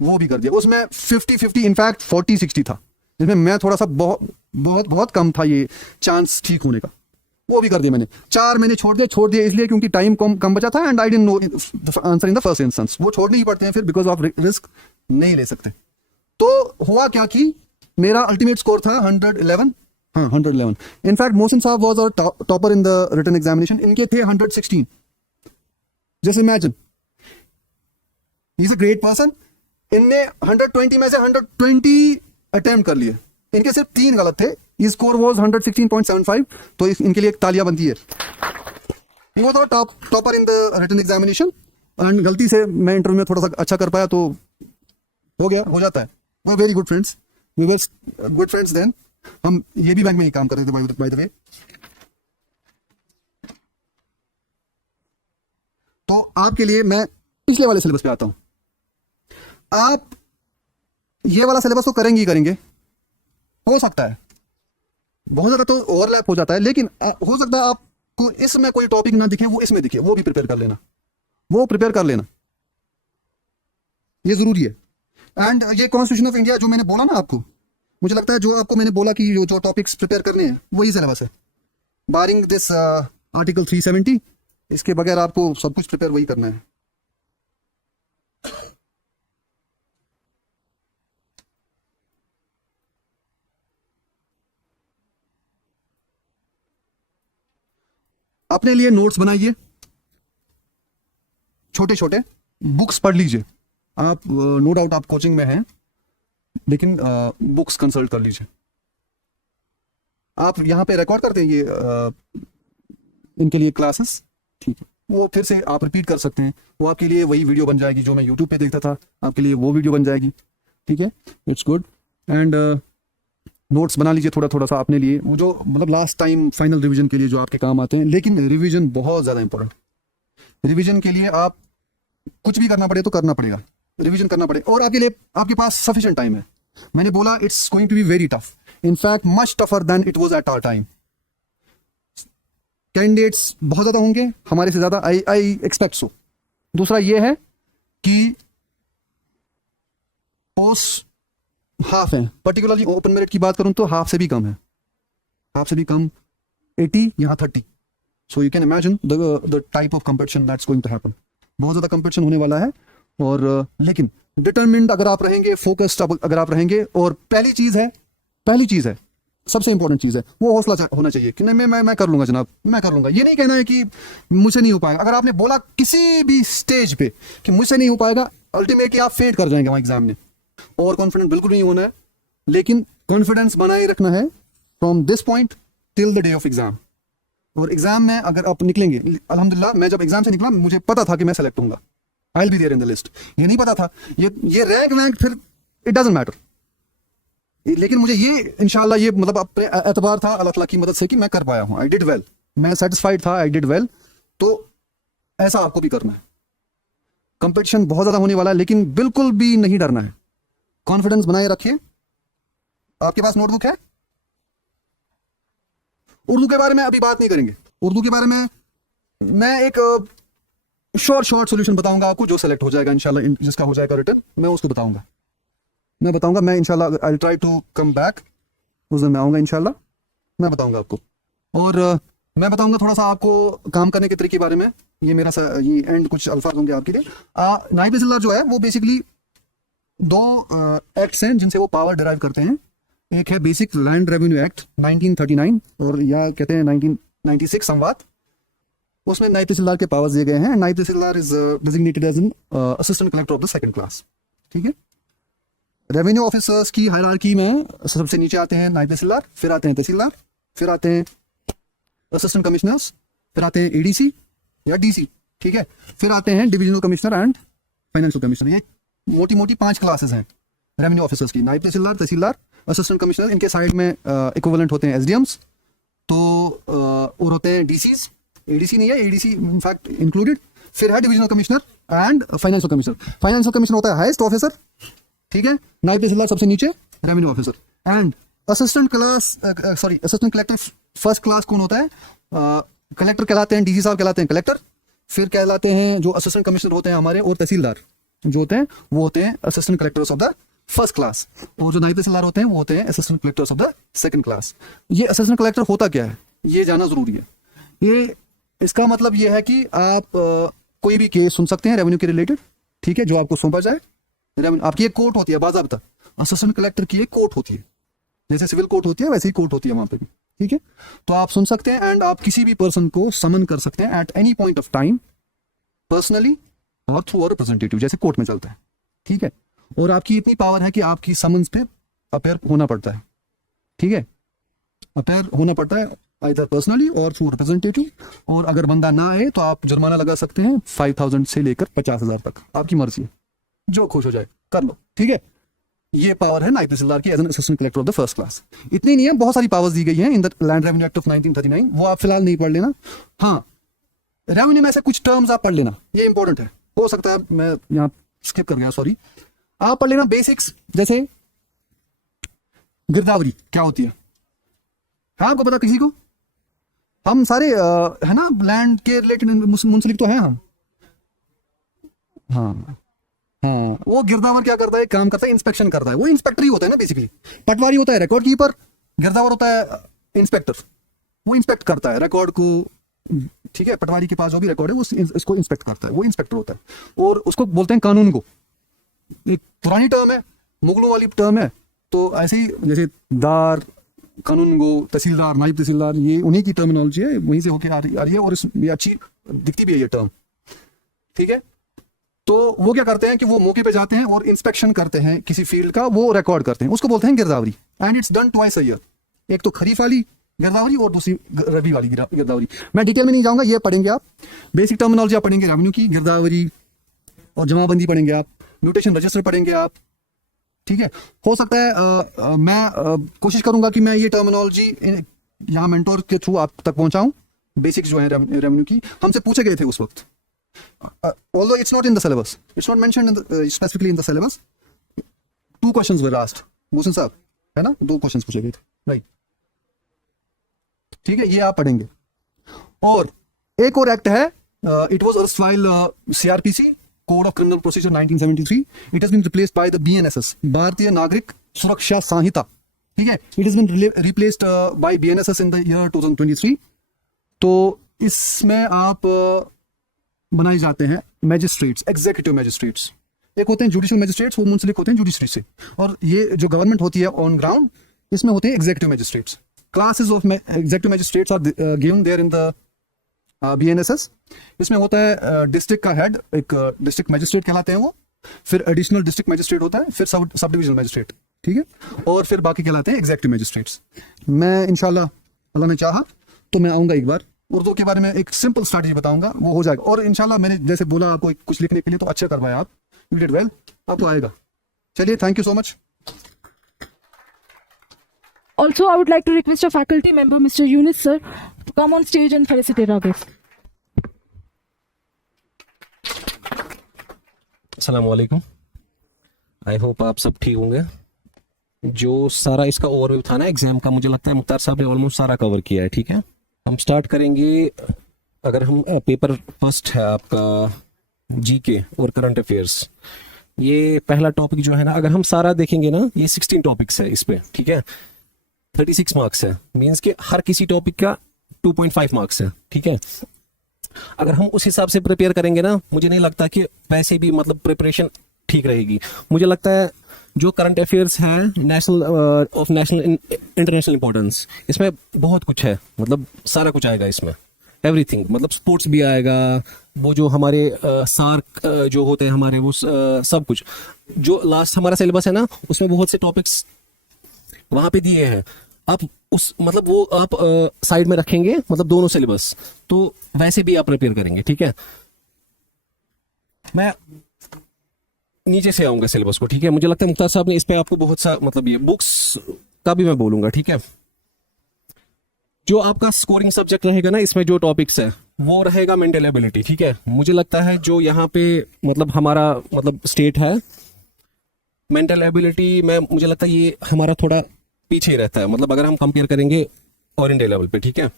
वो भी कर दिया। उसमें 50-50 इनफैक्ट 40-60 था, जिसमें मैं थोड़ा सा बहुत कम था ये चांस ठीक होने का, वो भी कर दिया मैंने। 4 मैंने छोड़ दिए इसलिए क्योंकि टाइम कम बचा था, and I didn't know answer in the first instance. वो छोड़ने ही पड़ते हैं फिर, बिकॉज ऑफ रिस्क नहीं ले सकते। तो हुआ क्या कि मेरा अल्टीमेट स्कोर था 111। हाँ, 111। इनफैक्ट मोहसिन साहब was our topper in the written examination, इनके थे 116। Just imagine, he is a great person. इनने 120 में से 120 अटेम्प्ट कर लिए, इनके सिर्फ 3 गलत थे। ये स्कोर वाज 116.75, तो इनके लिए एक तालियां बनती है। He was our topper in the written examination, and गलती से मैं इंटरव्यू में थोड़ा सा अच्छा कर पाया, तो हो जाता है। We very good friends, we were good friends then. हम ये भी बैंक में ही काम करते थे बाय द वे। तो आपके लिए मैं पिछले वाले सिलेबस पे आता हूं। आप ये वाला सिलेबस तो करेंगे ही करेंगे, हो सकता है बहुत ज्यादा तो ओवरलैप हो जाता है, लेकिन हो सकता है आपको इसमें कोई टॉपिक ना दिखे, वो इसमें दिखे, वो भी प्रिपेयर कर लेना, ये जरूरी है। एंड ये कॉन्स्टिट्यूशन ऑफ इंडिया जो मैंने बोला ना आपको, मुझे लगता है जो आपको मैंने बोला कि जो टॉपिक्स प्रिपेयर करने हैं वही सिलेबस है, बारिंग दिस आर्टिकल 370, इसके बगैर आपको सब कुछ प्रिपेयर वही करना है। अपने लिए नोट्स बनाइए, छोटे छोटे बुक्स पढ़ लीजिए। आप नो डाउट आप कोचिंग में हैं, लेकिन बुक्स कंसल्ट कर लीजिए। आप यहाँ पे रिकॉर्ड करते हैं ये इनके लिए क्लासेस, ठीक है, वो फिर से आप रिपीट कर सकते हैं। वो आपके लिए वही वीडियो बन जाएगी जो मैं यूट्यूब पे देखता था, आपके लिए वो वीडियो बन जाएगी, ठीक है। It's good. एंड नोट्स बना लीजिए थोड़ा थोड़ा सा अपने लिए, वो जो मतलब लास्ट टाइम फाइनल रिवीजन के लिए जो आपके काम आते हैं। लेकिन रिवीजन बहुत ज़्यादा इंपॉर्टेंट। रिवीजन के लिए आप कुछ भी करना पड़े तो करना पड़ेगा, रिवीजन करना पड़े, और आपके लिए आपके पास सफिशिएंट टाइम है। मैंने बोला it's going to be very tough, in fact much tougher than it was at our time. Candidates बहुत ज़्यादा होंगे हमारे से ज़्यादा, आई एक्सपेक्ट सो। दूसरा ये है कि पोस्ट हाफ है, पर्टिकुलरली ओपन मेरिट की बात करूं तो हाफ से भी कम है, हाफ से भी कम 80 यहाँ 30। So you can imagine the type of competition that's going to happen. बहुत ज़्यादा कंपटीशन होने वाला है। और लेकिन डिटरमिन्ड अगर आप रहेंगे, फोकस्ड अगर आप रहेंगे, और पहली चीज़ है सबसे इंपॉर्टेंट चीज़ है वो हौसला होना चाहिए कि नहीं मैं कर लूंगा जनाब, मैं कर लूंगा। ये नहीं कहना है कि मुझसे नहीं हो पाएगा। अगर आपने बोला किसी भी स्टेज पे कि मुझसे नहीं हो पाएगा, अल्टीमेटली आप फेल कर जाएंगे वहाँ एग्जाम में। ओवर कॉन्फिडेंट बिल्कुल नहीं होना है, लेकिन कॉन्फिडेंस बनाए रखना है from this point till the day of exam. और एग्जाम में अगर आप निकलेंगे, अल्हम्दुलिल्लाह मैं जब एग्जाम से निकला मुझे पता था कि मैं सेलेक्ट होऊंगा, I will be there in the list. ये नहीं पता था, ये रैंक वैंक फिर इट डजंट मैटर, लेकिन मुझे ये इंशाल्लाह ये मतलब अपने एतबार था अल्लाह ताला की मदद से कि मैं कर पाया हूँ। आई डिड वेल, मैं सेटिस्फाइड था, आई डिड वेल। तो ऐसा आपको भी करना है। कंपटीशन बहुत ज़्यादा होने वाला है, लेकिन बिल्कुल भी नहीं डरना है। कॉन्फिडेंस बनाए रखिए। आपके पास नोटबुक है? उर्दू के बारे में अभी बात नहीं करेंगे। उर्दू के बारे में मैं एक शॉर्ट सॉल्यूशन बताऊंगा आपको, जो सेलेक्ट हो जाएगा इंशाल्लाह, जिसका हो जाएगा रिटर्न, मैं उसको बताऊंगा। मैं इंशाल्लाह I will try to come back, उस दिन मैं आऊँगा इंशाल्लाह, मैं बताऊंगा आपको। और मैं बताऊंगा थोड़ा सा आपको काम करने के तरीके के बारे में। ये मेरा ये एंड कुछ अल्फाज होंगे आपके लिए। नायब तहसीलदार जो है वो बेसिकली दो एक्ट्स हैं जिनसे वो पावर डिराइव करते हैं। एक है बेसिक लैंड रेवेन्यू एक्ट 1939, और या कहते हैं 1996 संवाद। उसमें नायब तहसीलदार के पावर्स दिए गए हैं। नायब तहसीलदार is designated as an assistant collector of the second class, ठीक है। रेवेन्यू ऑफिसर्स की हायरार्की में सबसे नीचे आते हैं नायब तहसीलदार, फिर आते हैं तहसीलदार, फिर आते हैं असिस्टेंट कमिश्नर्स, फिर आते हैं एडीसी या डीसी, ठीक है, फिर आते हैं divisional commissioner and financial commissioner. ये मोटी मोटी 5 क्लासेस हैं रेवेन्यू ऑफिसर्स की। नायब तहसीलदार, तहसीलदार, असिस्टेंट कमिश्नर, इनके साइड में इक्विवेलेंट होते हैं एसडीएम्स, तो और होते हैं डीसीज। एडीसी नहीं है, एडीसी इनफैक्ट इंक्लूडेड। फिर है divisional commissioner and financial commissioner. Financial commissioner होता है हाईएस्ट ऑफिसर, ठीक है। नायब तहसीलदार सबसे नीचे revenue officer. And assistant collector first class कौन होता है? कलेक्टर कहलाते हैं, डीसी साहब कहलाते हैं कलेक्टर। फिर कहलाते हैं जो असिस्टेंट कमिश्नर होते हैं हमारे, और तहसीलदार जो होते हैं वो होते हैं assistant collectors of the first class. और जो नायब तहसीलदार होते हैं वो होते हैं assistant collectors of the second class. ये असिस्टेंट कलेक्टर होता क्या है ये जानना जरूरी है। ये इसका मतलब ये है कि आप कोई भी केस सुन सकते हैं रेवेन्यू के रिलेटेड, ठीक है, जो आपको सौंपा जाए। आपकी एक कोर्ट होती है बाज़ाब्ता, असिस्टेंट कलेक्टर की एक कोर्ट होती है, जैसे सिविल कोर्ट होती है वैसे ही कोर्ट होती है वहां पे भी, ठीक है। तो आप सुन सकते हैं एंड आप किसी भी पर्सन को समन कर सकते हैं at any point of time, personally और थ्रू अ रिप्रेजेंटेटिव, जैसे कोर्ट में चलता है, ठीक है। और आपकी इतनी पावर है कि आपकी समन्स पे अपेयर होना पड़ता है, ठीक है, अपेयर होना पड़ता है आइदर पर्सनली और थ्रू रिप्रेजेंटेटिव। और अगर बंदा ना आए तो आप जुर्माना लगा सकते हैं 5000 से लेकर 50,000 तक, आपकी मर्जी है, जो खुश हो जाए कर लो, ठीक है। ये पावर है नायब तहसीलदार की as an assistant collector of the first class. इतनी नहीं है, बहुत सारी पावर्स दी गई हैं in the land revenue act of 1939, वो आप फिलहाल नहीं पढ़ लेना। हाँ, रेवेन्यू में से कुछ टर्म्स आप पढ़ लेना, ये इंपॉर्टेंट है। हो सकता है मैं यहाँ स्किप कर गया, सॉरी। आप पढ़ लेना बेसिक्स, जैसे गिरदावरी क्या होती है आपको पता किसी को? हम सारे है ना लैंड के रिलेटेड मुंसलिक तो हैं हम। हाँ, हाँ, वो गिरदावर क्या करता है, काम करता है, इंस्पेक्शन करता है, वो इंस्पेक्टर ही होता है ना बेसिकली। पटवारी होता है रिकॉर्ड कीपर, गिरदावर होता है इंस्पेक्टर, वो इंस्पेक्ट करता है रिकॉर्ड को। ठीक है, पटवारी के पास जो भी रिकॉर्ड है वो इसको इंस्पेक्ट करता है, वो इंस्पेक्टर होता है। और उसको बोलते हैं कानून को। एक पुरानी टर्म है, मुगलों वाली टर्म है। तो ऐसे ही जैसे दार, कानून गो, तहसीलदार, नायब तहसीलदार, ये उन्हीं की टर्मिनोलॉजी है, वहीं से होके आ रही है। और ये अच्छी दिखती भी है ये टर्म। ठीक है, तो वो क्या करते हैं कि वो मौके पे जाते हैं और इंस्पेक्शन करते हैं किसी फील्ड का, वो रिकॉर्ड करते हैं, उसको बोलते हैं गिरदावरी। And it's done twice a year. एक तो खरीफ वाली गिरदावरी और दूसरी रबी वाली गिरदावरी। मैं डिटेल में नहीं जाऊंगा, ये पढ़ेंगे आप, बेसिक टर्मिनोलॉजी आप पढ़ेंगे रेवेन्यू की, गिरदावरी और जमाबंदी पढ़ेंगे आप, म्यूटेशन रजिस्टर पढ़ेंगे आप। ठीक है, हो सकता है मैं कोशिश करूंगा कि मैं ये टर्मिनोलॉजी यहाँ मेंटोर के थ्रू आप तक पहुंचाऊं। बेसिक्स जो है रेवेन्यू की हमसे पूछे गए थे उस वक्त, although it's not in the syllabus, it's not mentioned in the, specifically in the syllabus. 2 questions were asked, Mohsin साहब, है ना, 2 क्वेश्चंस पूछे गए थे, राइट। ठीक है, ये आप पढ़ेंगे। और एक और एक्ट है, it was erstwhile CRPC, code of criminal procedure 1973. It has been replaced by the BNSS, Bharatiya Nagarik Suraksha Sanhita. ठीक है, it has been replaced by BNSS in the year 2023. तो इसमें आप बनाए जाते हैं मैजिस्ट्रेट्स, एग्जीक्यूटिव मैजिस्ट्रेट्स। एक होते हैं जुडिशियल मैजिस्ट्रेट्स, वो मुंसलिक होते हैं जुडिशरी से। और ये जो गवर्नमेंट होती है ऑन ग्राउंड, इसमें होते हैं executive magistrates. Classes of executive magistrates are given there in the BNSS. इसमें होता है डिस्ट्रिक्ट का हेड, एक डिस्ट्रिक्ट मैजिस्ट्रेट कहलाते हैं वो, फिर एडिशनल डिस्ट्रिक्ट मैजिस्ट्रेट होता है, फिर सब डिविजनल मैजिस्ट्रेट। ठीक है, और फिर बाकी कहलाते हैं एग्जीक्यूटिव मैजिस्ट्रेट्स। मैं इंशाल्लाह, अल्लाह ने चाहा तो मैं आऊंगा एक बार, उर्दू के बारे में एक सिंपल स्ट्रैटेजी बताऊंगा, वो हो जाएगा। और इंशाल्लाह मैंने जैसे बोला आपको कुछ लिखने के लिए, तो अच्छा करवाया आप, यू डिड वेल, आपको आएगा। चलिए, thank you so much. Also, I would like to request a faculty member, Mr. Yunus sir, to come on stage and felicitate our guest. अस्सलाम वालेकुम। आई होप आप सब ठीक होंगे। जो सारा इसका ओवरव्यू था ना एग्जाम का, मुझे लगता है मुख्तार साहब ने ऑलमोस्ट सारा कवर किया है। ठीक है, हम स्टार्ट करेंगे। अगर हम पेपर फर्स्ट है आपका जीके और करंट अफेयर्स, ये पहला टॉपिक जो है ना, अगर हम सारा देखेंगे ना, ये 16 टॉपिक्स है इस पे। ठीक है, 36 मार्क्स है, मीन्स कि हर किसी टॉपिक का 2.5 मार्क्स है। ठीक है, अगर हम उस हिसाब से प्रिपेयर करेंगे ना, मुझे नहीं लगता कि वैसे भी मतलब प्रिपरेशन ठीक रहेगी। मुझे लगता है जो करंट अफेयर्स है national of national international importance, इसमें बहुत कुछ है, मतलब सारा कुछ आएगा इसमें, एवरीथिंग। मतलब स्पोर्ट्स भी आएगा, वो जो हमारे सार्क जो होते हैं हमारे, वो सब कुछ। जो लास्ट हमारा सिलेबस है ना, उसमें बहुत से टॉपिक्स वहां पे दिए हैं। आप उस मतलब वो आप साइड में रखेंगे, मतलब दोनों सिलेबस, तो वैसे भी आप प्रिपेयर करेंगे। ठीक है, मैं नीचे से आऊंगा सिलेबस को। ठीक है, मुझे लगता है मुख्तार साहब ने इस पे आपको बहुत सा मतलब ये बुक्स का भी मैं बोलूंगा। ठीक है, जो आपका स्कोरिंग सब्जेक्ट रहेगा ना, इसमें जो टॉपिक्स है वो रहेगा मेंटल एबिलिटी। ठीक है, मुझे लगता है जो यहाँ पे मतलब हमारा मतलब स्टेट है, मेंटल एबिलिटी में मुझे लगता है ये हमारा थोड़ा पीछे ही रहता है, मतलब अगर हम कंपेयर करेंगे और इंडिया लेवल पे। ठीक है,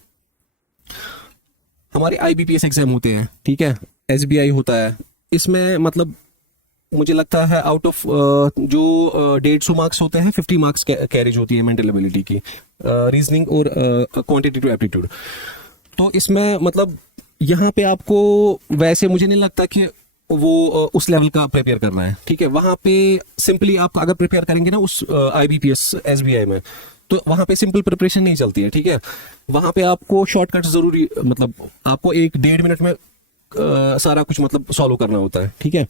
हमारे IBPS एग्जाम होते हैं। ठीक है, SBI होता है, इसमें मतलब मुझे लगता है आउट ऑफ जो 150 मार्क्स होते हैं, 50 मार्क्स कैरेज होती है मेंटल एबिलिटी की, रीजनिंग और क्वांटिटेटिव एप्टीट्यूड। तो इसमें मतलब यहाँ पे आपको वैसे मुझे नहीं लगता कि वो उस लेवल का प्रिपेयर करना है। ठीक है, वहाँ पे सिंपली आप अगर प्रिपेयर करेंगे ना उस IBPS SBI में, तो वहाँ पे सिंपल प्रिपरेशन नहीं चलती है। ठीक है, वहाँ पे आपको शॉर्टकट जरूरी, मतलब आपको 1-1.5 मिनट में सारा कुछ मतलब सॉल्व करना होता है। ठीक है,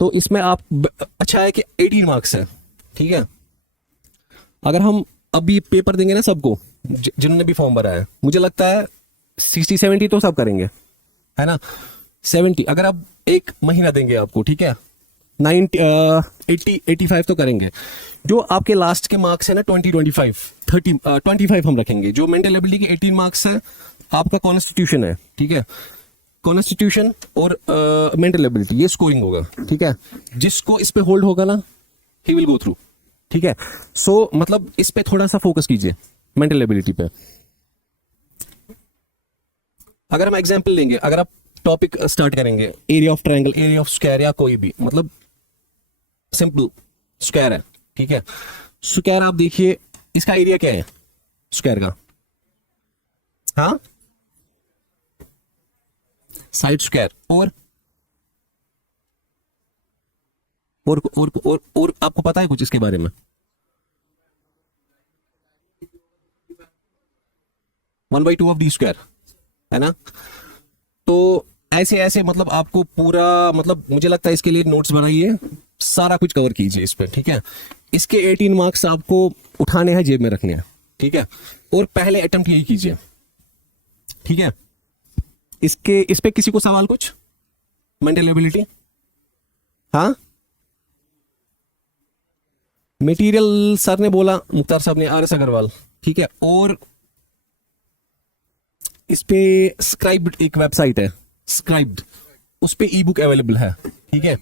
तो इसमें आप अच्छा है कि 18 मार्क्स है। ठीक है, अगर हम अभी पेपर देंगे ना सबको, जिन्होंने भी फॉर्म भरा है, मुझे लगता है 60-70 तो सब करेंगे, है ना। 70 अगर आप एक महीना देंगे आपको, ठीक है, 80-85 तो करेंगे। जो आपके लास्ट के मार्क्स है ना 25 हम रखेंगे। जो मेंटल एबिलिटी के 18 मार्क्स है, आपका कॉन्स्टिट्यूशन है। ठीक है, कॉन्स्टिट्यूशन और मेंटल एबिलिटी, ये स्कोरिंग होगा। ठीक है, जिसको इस पे होल्ड होगा ना, ही विल गो थ्रू। ठीक है, सो मतलब इस पे थोड़ा सा फोकस कीजिए, मेंटल एबिलिटी पे। अगर हम एग्जाम्पल लेंगे, अगर आप टॉपिक स्टार्ट करेंगे, area of triangle, area of square या कोई भी, मतलब सिंपल स्क्वायर है, ठीक है। स्क्वायर आप देखिए, इसका एरिया क्या है स्क्वायर का? हाँ, साइड स्क्वायर। और आपको पता है कुछ इसके बारे में? 1/2 ऑफ डी स्क्वायर, है ना। तो ऐसे ऐसे मतलब आपको पूरा, मतलब मुझे लगता है इसके लिए नोट्स बनाइए, सारा कुछ कवर कीजिए इस पे, ठीक है। इसके 18 मार्क्स आपको उठाने हैं, जेब में रखने हैं, ठीक है। और पहले अटेम्प्ट यही कीजिए, ठीक है। इस पे किसी को सवाल कुछ? मेंटल एबिलिटी, हाँ। मटेरियल सर ने बोला, मुख्तार साहब ने, आर एस अग्रवाल, ठीक है। और इस पे स्क्राइब्ड एक वेबसाइट है, स्क्राइब्ड, उस पे ई बुक अवेलेबल है, ठीक है।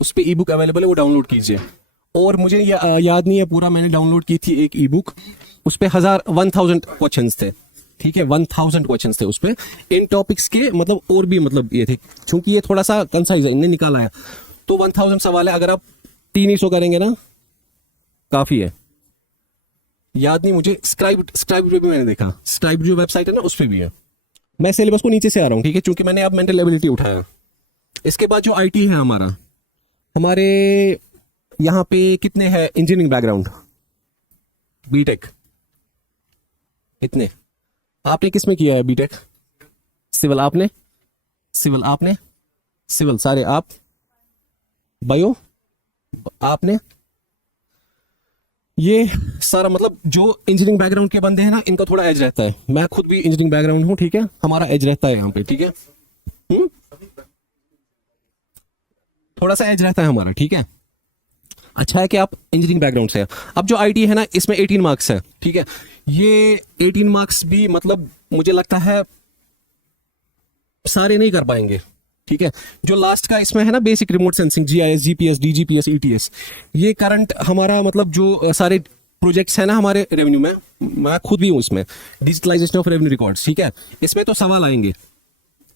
उस पे ई बुक अवेलेबल है, वो डाउनलोड कीजिए। और मुझे याद नहीं है पूरा, मैंने डाउनलोड की थी एक ई बुक, उस पे 1000 क्वेश्चंस थे, ठीक है। 1000 क्वेश्चंस थे उस पे, इन टॉपिक्स के, मतलब और भी मतलब ये थे, क्योंकि ये थोड़ा सा कंसाइज है, इनने निकाला है। तो 1000 सवाल है, अगर आप 300 करेंगे ना, काफी है। याद नहीं मुझे, स्क्राइब पे भी मैंने देखा, स्क्राइब जो वेबसाइट है ना, उस पे भी है। मैं सिलेबस को नीचे से आ रहा हूँ, ठीक है, क्योंकि मैंने अब मेंटल एबिलिटी उठाया। इसके बाद जो आईटी है हमारे यहाँ पे कितने हैं इंजीनियरिंग बैकग्राउंड? बीटेक इतने। आपने किस में किया है बीटेक? सिविल आपने, सिविल सारे आप, बायो आपने, ये सारा मतलब जो इंजीनियरिंग बैकग्राउंड के बंदे हैं ना, इनका थोड़ा एज रहता है। मैं खुद भी इंजीनियरिंग बैकग्राउंड हूं, ठीक है, हमारा एज रहता है यहाँ पे, ठीक है। थोड़ा सा एज रहता है हमारा, ठीक है। अच्छा है कि आप इंजीनियरिंग बैकग्राउंड से हैं। अब जो आईटी है ना, इसमें 18 मार्क्स है, ठीक है। ये 18 मार्क्स भी मतलब मुझे लगता है सारे नहीं कर पाएंगे, ठीक है। जो लास्ट का इसमें है ना, basic remote sensing, GIS, GPS, DGPS, ETS, ये करंट हमारा मतलब जो सारे प्रोजेक्ट्स है ना हमारे रेवेन्यू में, मैं खुद भी हूं इसमें, डिजिटलाइजेशन ऑफ रेवेन्यू रिकॉर्ड्स, ठीक है। इसमें तो सवाल आएंगे,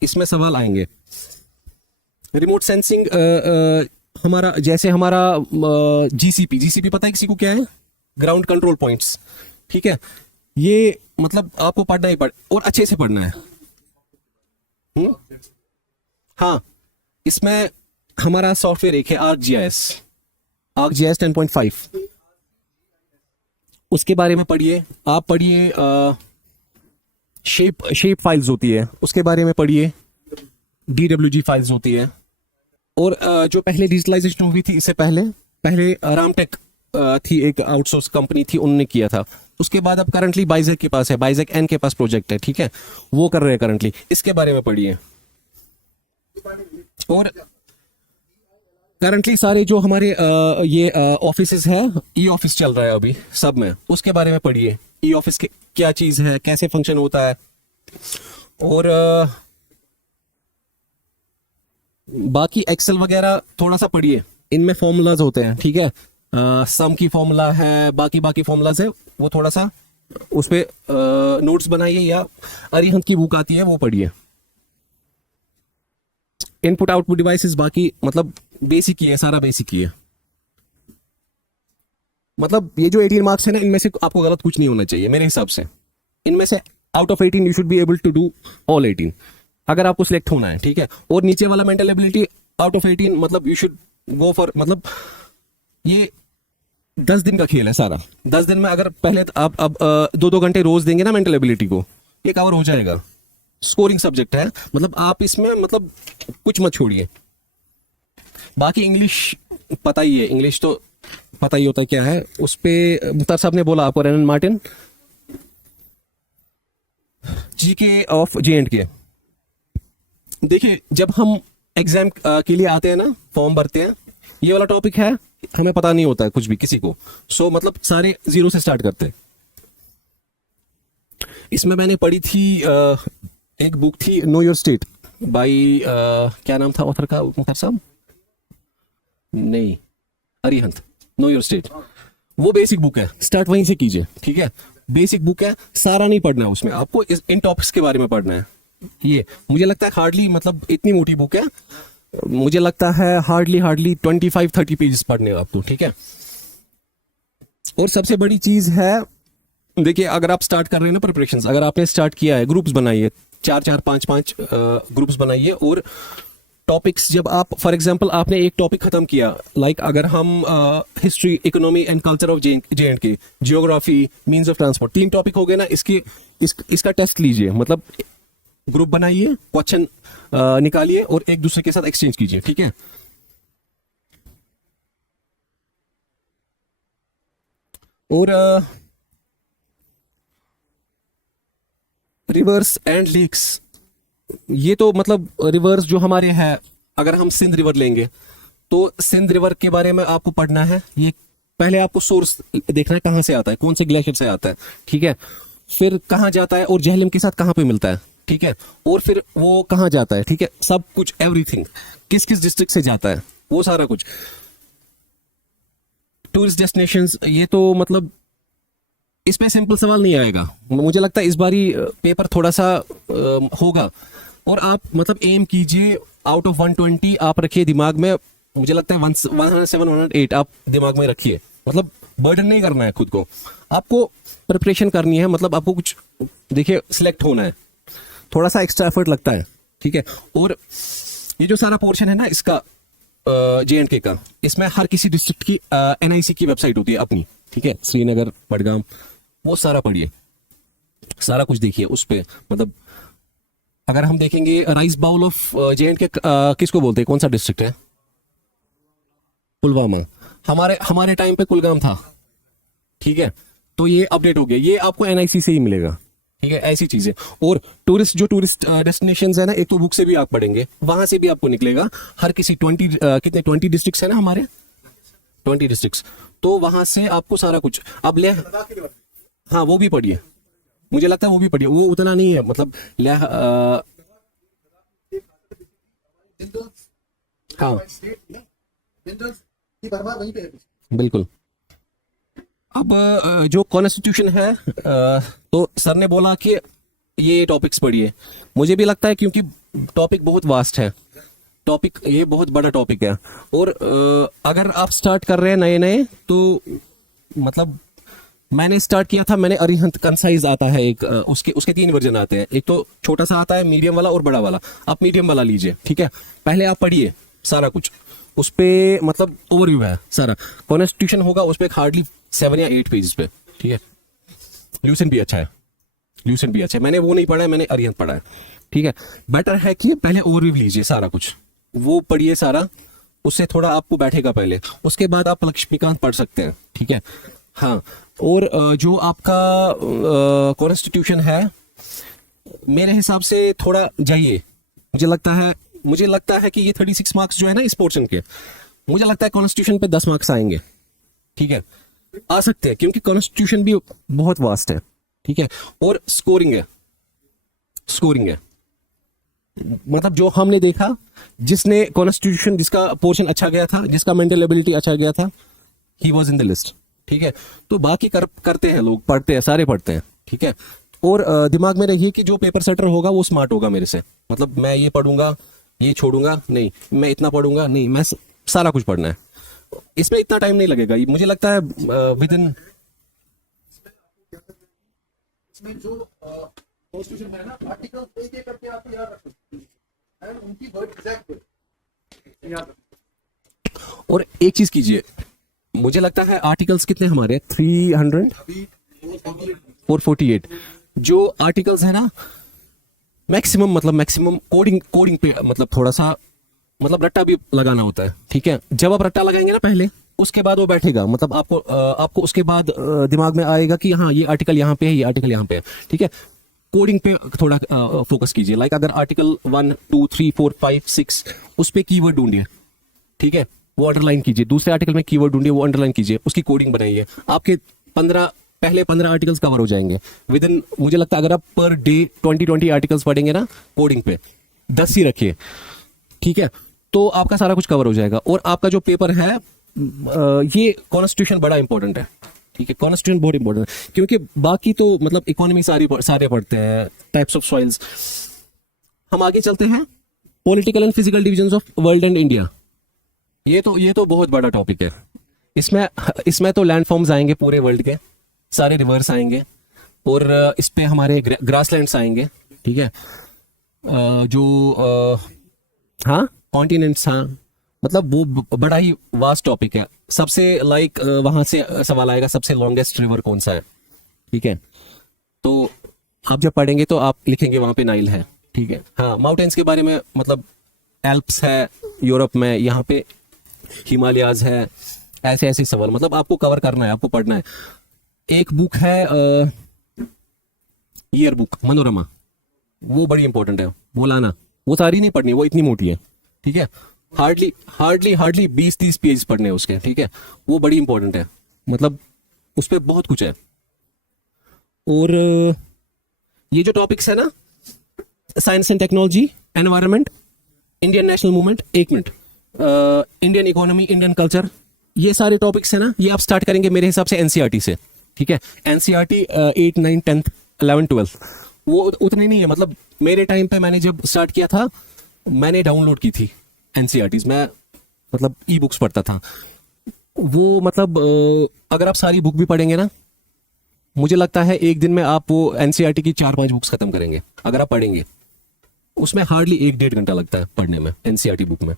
इसमें सवाल आएंगे। रिमोट सेंसिंग हमारा, जैसे हमारा जीसीपी पता है किसी को क्या है? ग्राउंड कंट्रोल पॉइंट्स, ठीक है। ये मतलब आपको पढ़ना ही और अच्छे से पढ़ना है। हाँ, इसमें हमारा सॉफ्टवेयर एक है ArcGIS 10.5, उसके बारे में पढ़िए। आप पढ़िए शेप फाइल्स होती है, उसके बारे में पढ़िए। DWG फाइल्स होती है। और जो पहले डिजिटलाइजेशन हुई थी, इससे पहले रामटेक थी, एक आउटसोर्स कंपनी थी, उन्होंने किया था। उसके बाद अब करंटली बाइजेक के पास है, बाइजेक एन के पास प्रोजेक्ट है, ठीक है, वो कर रहे हैं करंटली। इसके बारे में पढ़िए। और करंटली सारे जो हमारे ये ऑफिसेज है, ई ऑफिस चल रहा है अभी सब में, उसके बारे में पढ़िए। ई ऑफिस क्या चीज है, कैसे फंक्शन होता है। और बाकी एक्सेल वगैरह थोड़ा सा पढ़िए, इनमें फॉर्मूलाज होते हैं, ठीक है। सम की फॉर्मूला है, बाकी फॉर्मूलाज है, वो थोड़ा सा उस पे नोट्स बनाइए, या अरिहंत की बुक आती है वो पढ़िए। इनपुट आउटपुट डिवाइसेस बाकी मतलब बेसिक ही है, सारा बेसिक ही है। मतलब ये जो 18 मार्क्स है ना, इनमें से आपको गलत कुछ नहीं होना चाहिए मेरे हिसाब से। इनमें से out of 18 you should be able to do all 18 अगर आपको सिलेक्ट होना है, ठीक है। और नीचे वाला मेंटल एबिलिटी आउट ऑफ 18 मतलब यू शुड गो फॉर, मतलब ये 10 दिन का खेल है सारा। 10 दिन में अगर पहले आप अब 2-2 घंटे रोज देंगे ना मेंटल एबिलिटी को, ये कवर हो जाएगा। स्कोरिंग सब्जेक्ट है, मतलब आप इसमें मतलब कुछ मत छोड़िए। बाकी इंग्लिश पता ही है, इंग्लिश तो पता ही होता है क्या है। उस पे मुख्तार साहब ने बोला आपको, रेनन मार्टिन, जीके ऑफ J&K। देखिए, जब हम एग्जाम के लिए आते हैं ना, फॉर्म भरते हैं, ये वाला टॉपिक है, हमें पता नहीं होता है कुछ भी किसी को। सो मतलब सारे जीरो से स्टार्ट करते हैं। इसमें मैंने पढ़ी थी एक बुक थी, नो योर स्टेट बाई क्या नाम था ऑथर का, मुख्तार साहब? नहीं, अरिहंत, नो योर स्टेट। वो बेसिक बुक है, स्टार्ट वहीं से कीजिए, ठीक है। बेसिक बुक है, सारा नहीं पढ़ना है उसमें, आपको इन टॉपिक्स के बारे में पढ़ना है, ये मुझे लगता है हार्डली मतलब इतनी मोटी बुक है, मुझे लगता है हार्डली 25-30 पेजेस पढ़ने आपको, ठीक है। और सबसे बड़ी चीज है, देखिए अगर आप स्टार्ट कर रहे हैं ना प्रिपरेशंस, अगर आपने स्टार्ट किया है, ग्रुप्स बनाइए, 4-4 5-5 ग्रुप्स बनाइए। और टॉपिक्स जब आप फॉर एग्जांपल आपने एक टॉपिक खत्म किया, लाइक अगर हम history, economy and culture of J&K, geography, means of transport, 3 topic हो गए ना, इसका टेस्ट लीजिए, मतलब ग्रुप बनाइए, क्वेश्चन निकालिए और एक दूसरे के साथ एक्सचेंज कीजिए, ठीक है। और रिवर्स एंड लेक्स, ये तो मतलब रिवर्स जो हमारे हैं, अगर हम सिंध रिवर लेंगे तो सिंध रिवर के बारे में आपको पढ़ना है। ये पहले आपको सोर्स देखना है, कहाँ से आता है, कौन से ग्लेशियर से आता है, ठीक है। फिर कहाँ जाता है और जेहलम के साथ कहाँ पे मिलता है, ठीक है। और फिर वो कहाँ जाता है, ठीक है, सब कुछ, एवरीथिंग, किस किस डिस्ट्रिक्ट से जाता है, वो सारा कुछ। टूरिस्ट डेस्टिनेशंस, ये तो मतलब इसमें सिंपल सवाल नहीं आएगा, मुझे लगता है इस बारी पेपर थोड़ा सा होगा। और आप मतलब एम कीजिए, आउट ऑफ 120 आप रखिए दिमाग में, मुझे लगता है 107 108 आप दिमाग में रखिए, मतलब बर्डन नहीं करना है खुद को, आपको प्रिपरेशन करनी है, मतलब आपको कुछ देखिए सिलेक्ट होना है, थोड़ा सा एक्स्ट्रा एफर्ट लगता है, ठीक है। और ये जो सारा पोर्शन है ना इसका जे.एंड.के का, इसमें हर किसी डिस्ट्रिक्ट की एनआईसी की वेबसाइट होती है अपनी, ठीक है, श्रीनगर, बडगाम, वो सारा पढ़िए, सारा कुछ देखिए उस पे। मतलब अगर हम देखेंगे राइस बाउल ऑफ जे.एंड.के किसको बोलते हैं, कौन सा डिस्ट्रिक्ट है, पुलवामा, हमारे टाइम पे कुलगाम था, ठीक है। तो ये अपडेट हो गया, ये आपको एनआईसी से ही मिलेगा, ठीक है, ऐसी चीजें। और टूरिस्ट डेस्टिनेशंस है ना, एक तो बुक से भी आप पढ़ेंगे, वहां से भी आपको निकलेगा, हर किसी 20 डिस्ट्रिक्ट्स है ना हमारे, 20 डिस्ट्रिक्ट्स, तो वहां से आपको सारा कुछ अब ले, हाँ वो भी पढ़िए, मुझे लगता है वो भी पढ़िए, वो उतना नहीं है, मतलब हाँ बिल्कुल। अब जो कॉन्स्टिट्यूशन है, तो सर ने बोला कि ये टॉपिक्स पढ़िए, मुझे भी लगता है क्योंकि टॉपिक बहुत वास्ट है, टॉपिक ये बहुत बड़ा टॉपिक है। और अगर आप स्टार्ट कर रहे हैं नए नए, तो मतलब मैंने स्टार्ट किया था, मैंने अरिहंत कंसाइज आता है एक, उसके 3 वर्जन आते हैं, एक तो छोटा सा आता है, मीडियम वाला और बड़ा वाला, आप मीडियम वाला लीजिए, ठीक है। पहले आप पढ़िए सारा कुछ, उस पे मतलब ओवरव्यू है सारा, कॉन्स्टिट्यूशन होगा उस पे हार्डली 7 या 8 पेजेस पे, ठीक है। ल्यूसेंट भी अच्छा है, मैंने वो नहीं पढ़ा है, मैंने अरिहंत पढ़ा है, ठीक है। बेटर है कि पहले ओवरव्यू लीजिए सारा कुछ, वो पढ़िए सारा, उससे थोड़ा आपको बैठेगा पहले, उसके बाद आप लक्ष्मीकांत पढ़ सकते हैं, ठीक है। हाँ, और जो आपका कॉन्स्टिट्यूशन है, मेरे हिसाब से थोड़ा जाइए, मुझे लगता है कि ये 36 मार्क्स जो है ना इस पोर्शन के, मुझे लगता है कॉन्स्टिट्यूशन पे 10 मार्क्स आएंगे, ठीक है, आ सकते हैं, क्योंकि कॉन्स्टिट्यूशन भी बहुत वास्ट है, ठीक है। और स्कोरिंग है, मतलब जो हमने देखा, जिसने कॉन्स्टिट्यूशन, जिसका पोर्शन अच्छा गया था, जिसका मेंटल एबिलिटी अच्छा गया था, he was in the list, ठीक है। तो बाकी करते हैं लोग, पढ़ते हैं, सारे पढ़ते हैं, ठीक है। और दिमाग में रखिए कि जो पेपर सेटर होगा वो स्मार्ट होगा मेरे से, मतलब मैं ये पढ़ूंगा, ये छोड़ूंगा नहीं, मैं इतना पढ़ूंगा नहीं, मैं सारा कुछ पढ़ना है, इसमें इतना टाइम नहीं लगेगा, मुझे लगता है विद इन जो कॉन्स्टिट्यूशन है ना, आर्टिकल एक करके आपको याद रखना है, उनकी वर्ड एग्जैक्ट याद रखना। और एक चीज कीजिए, मुझे लगता है आर्टिकल्स कितने हमारे 300 448, जो आर्टिकल्स है ना, मैक्सिमम कोडिंग पे मतलब थोड़ा सा मतलब रट्टा भी लगाना होता है, ठीक है। जब आप रट्टा लगाएंगे ना पहले, उसके बाद वो बैठेगा, मतलब आपको उसके बाद दिमाग में आएगा कि हाँ ये आर्टिकल यहाँ पे है, ये आर्टिकल यहाँ पे है, ठीक है। कोडिंग पे थोड़ा फोकस कीजिए, लाइक अगर आर्टिकल 1 2 3 4 5 6 उस पे कीवर्ड ढूंढिए, ठीक है, वो अंडरलाइन कीजिए, दूसरे आर्टिकल में कीवर्ड ढूंढिए, वो अंडरलाइन कीजिए, उसकी कोडिंग बनाइए, आपके पहले 15 आर्टिकल्स कवर हो जाएंगे विद इन, मुझे लगता है अगर आप पर डे 20 आर्टिकल्स पढ़ेंगे ना कोडिंग पे, 10 ही रखिए, ठीक है, तो आपका सारा कुछ कवर हो जाएगा। और आपका जो पेपर है, ये कॉन्स्टिट्यूशन बड़ा इंपॉर्टेंट है, ठीक है, कॉन्स्टिट्यूशन बहुत इंपॉर्टेंट है, क्योंकि बाकी तो मतलब इकोनॉमी सारे पढ़ते हैं, टाइप्स ऑफ सॉइल्स, हम आगे चलते हैं, political and physical divisions of world and India. ये तो बहुत बड़ा टॉपिक है। इसमें तो लैंडफॉर्म्स आएंगे पूरे वर्ल्ड के, सारे रिवर्स आएंगे, और इस पे हमारे ग्रासलैंड्स आएंगे, ठीक है। हाँ कॉन्टिनेंट्स, हाँ, मतलब वो बड़ा ही वास्ट टॉपिक है। सबसे वहां से सवाल आएगा, सबसे लॉन्गेस्ट रिवर कौन सा है, ठीक है। तो आप जब पढ़ेंगे तो आप लिखेंगे वहां पे नाइल है, ठीक है। हाँ, माउंटेन्स के बारे में, मतलब एल्प्स है यूरोप में, यहाँ पे हिमालयाज है, ऐसे ऐसे सवाल मतलब आपको कवर करना है, आपको पढ़ना है। एक बुक है ईयर बुक, मनोरमा, वो बड़ी इंपॉर्टेंट है, वो लाना। वो सारी नहीं पढ़नी, वो इतनी मोटी है, ठीक है। हार्डली 20-30 पेज पढ़ने हैं उसके, ठीक है। वो बड़ी इंपॉर्टेंट है, मतलब उस पर बहुत कुछ है। और ये जो टॉपिक्स है ना, science and technology, environment, Indian national movement, एक minute, Indian economy, Indian culture, ये सारे टॉपिक्स है ना, ये आप स्टार्ट करेंगे मेरे हिसाब से एनसीईआरटी से, ठीक है। एनसीईआरटी 8, 9, 10, 11, 12 वो उतनी नहीं है। मतलब मेरे टाइम पे मैंने जब स्टार्ट किया था, मैंने डाउनलोड की थी एनसीईआरटीज, मैं मतलब ई बुक्स पढ़ता था वो। मतलब अगर आप सारी बुक भी पढ़ेंगे ना, मुझे लगता है एक दिन में आप वो एनसीईआरटी की 4-5 बुक्स खत्म करेंगे अगर आप पढ़ेंगे। उसमें हार्डली 1-1.5 घंटा लगता है पढ़ने में, एनसीईआरटी बुक में,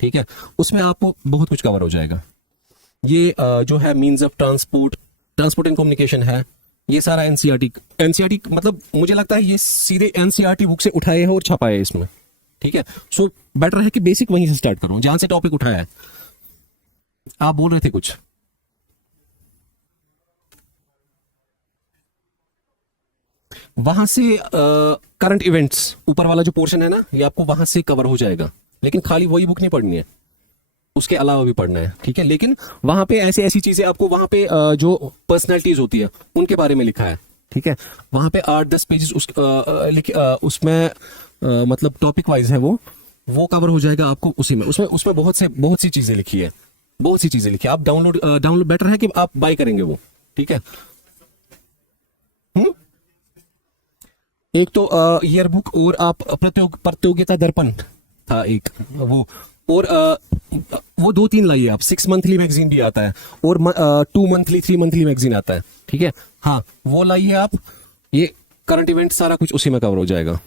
ठीक है। उसमें आपको बहुत कुछ कवर हो जाएगा। ये जो है means of transport and communication है, ये सारा एनसीईआरटी मतलब मुझे लगता है ये सीधे एनसीईआरटी बुक से उठाए है और छपाए है इसमें, ठीक है। सो बेटर है कि बेसिक वहीं से स्टार्ट करूं, जहां से टॉपिक उठाया है। आप बोल रहे थे कुछ? वहां से करंट इवेंट्स, ऊपर वाला जो पोर्शन है ना, ये आपको वहां से कवर हो जाएगा। लेकिन खाली वही बुक नहीं पढ़नी है, उसके अलावा भी पढ़ना है, ठीक है। लेकिन वहां पे ऐसी चीजें आपको, वहां पे जो पर्सनैलिटीज होती है उनके बारे में लिखा है, ठीक है। वहां पे 8-10 पेजेस उसमें मतलब टॉपिक वाइज है, वो कवर हो जाएगा आपको उसी में। उसमें बहुत सी चीजें लिखी है, आप डाउनलोड बेटर है कि आप बाय करेंगे वो, ठीक है। एक तो ईयर बुक, और आप प्रतियोगिता दर्पण था एक, वो, और वो 2-3 लाइए आप। 6 मंथली मैगजीन भी आता है, और 2 मंथली 3 मंथली मैगजीन आता है, ठीक है। हाँ, वो लाइए आप। ये करंट इवेंट सारा कुछ उसी में कवर हो जाएगा।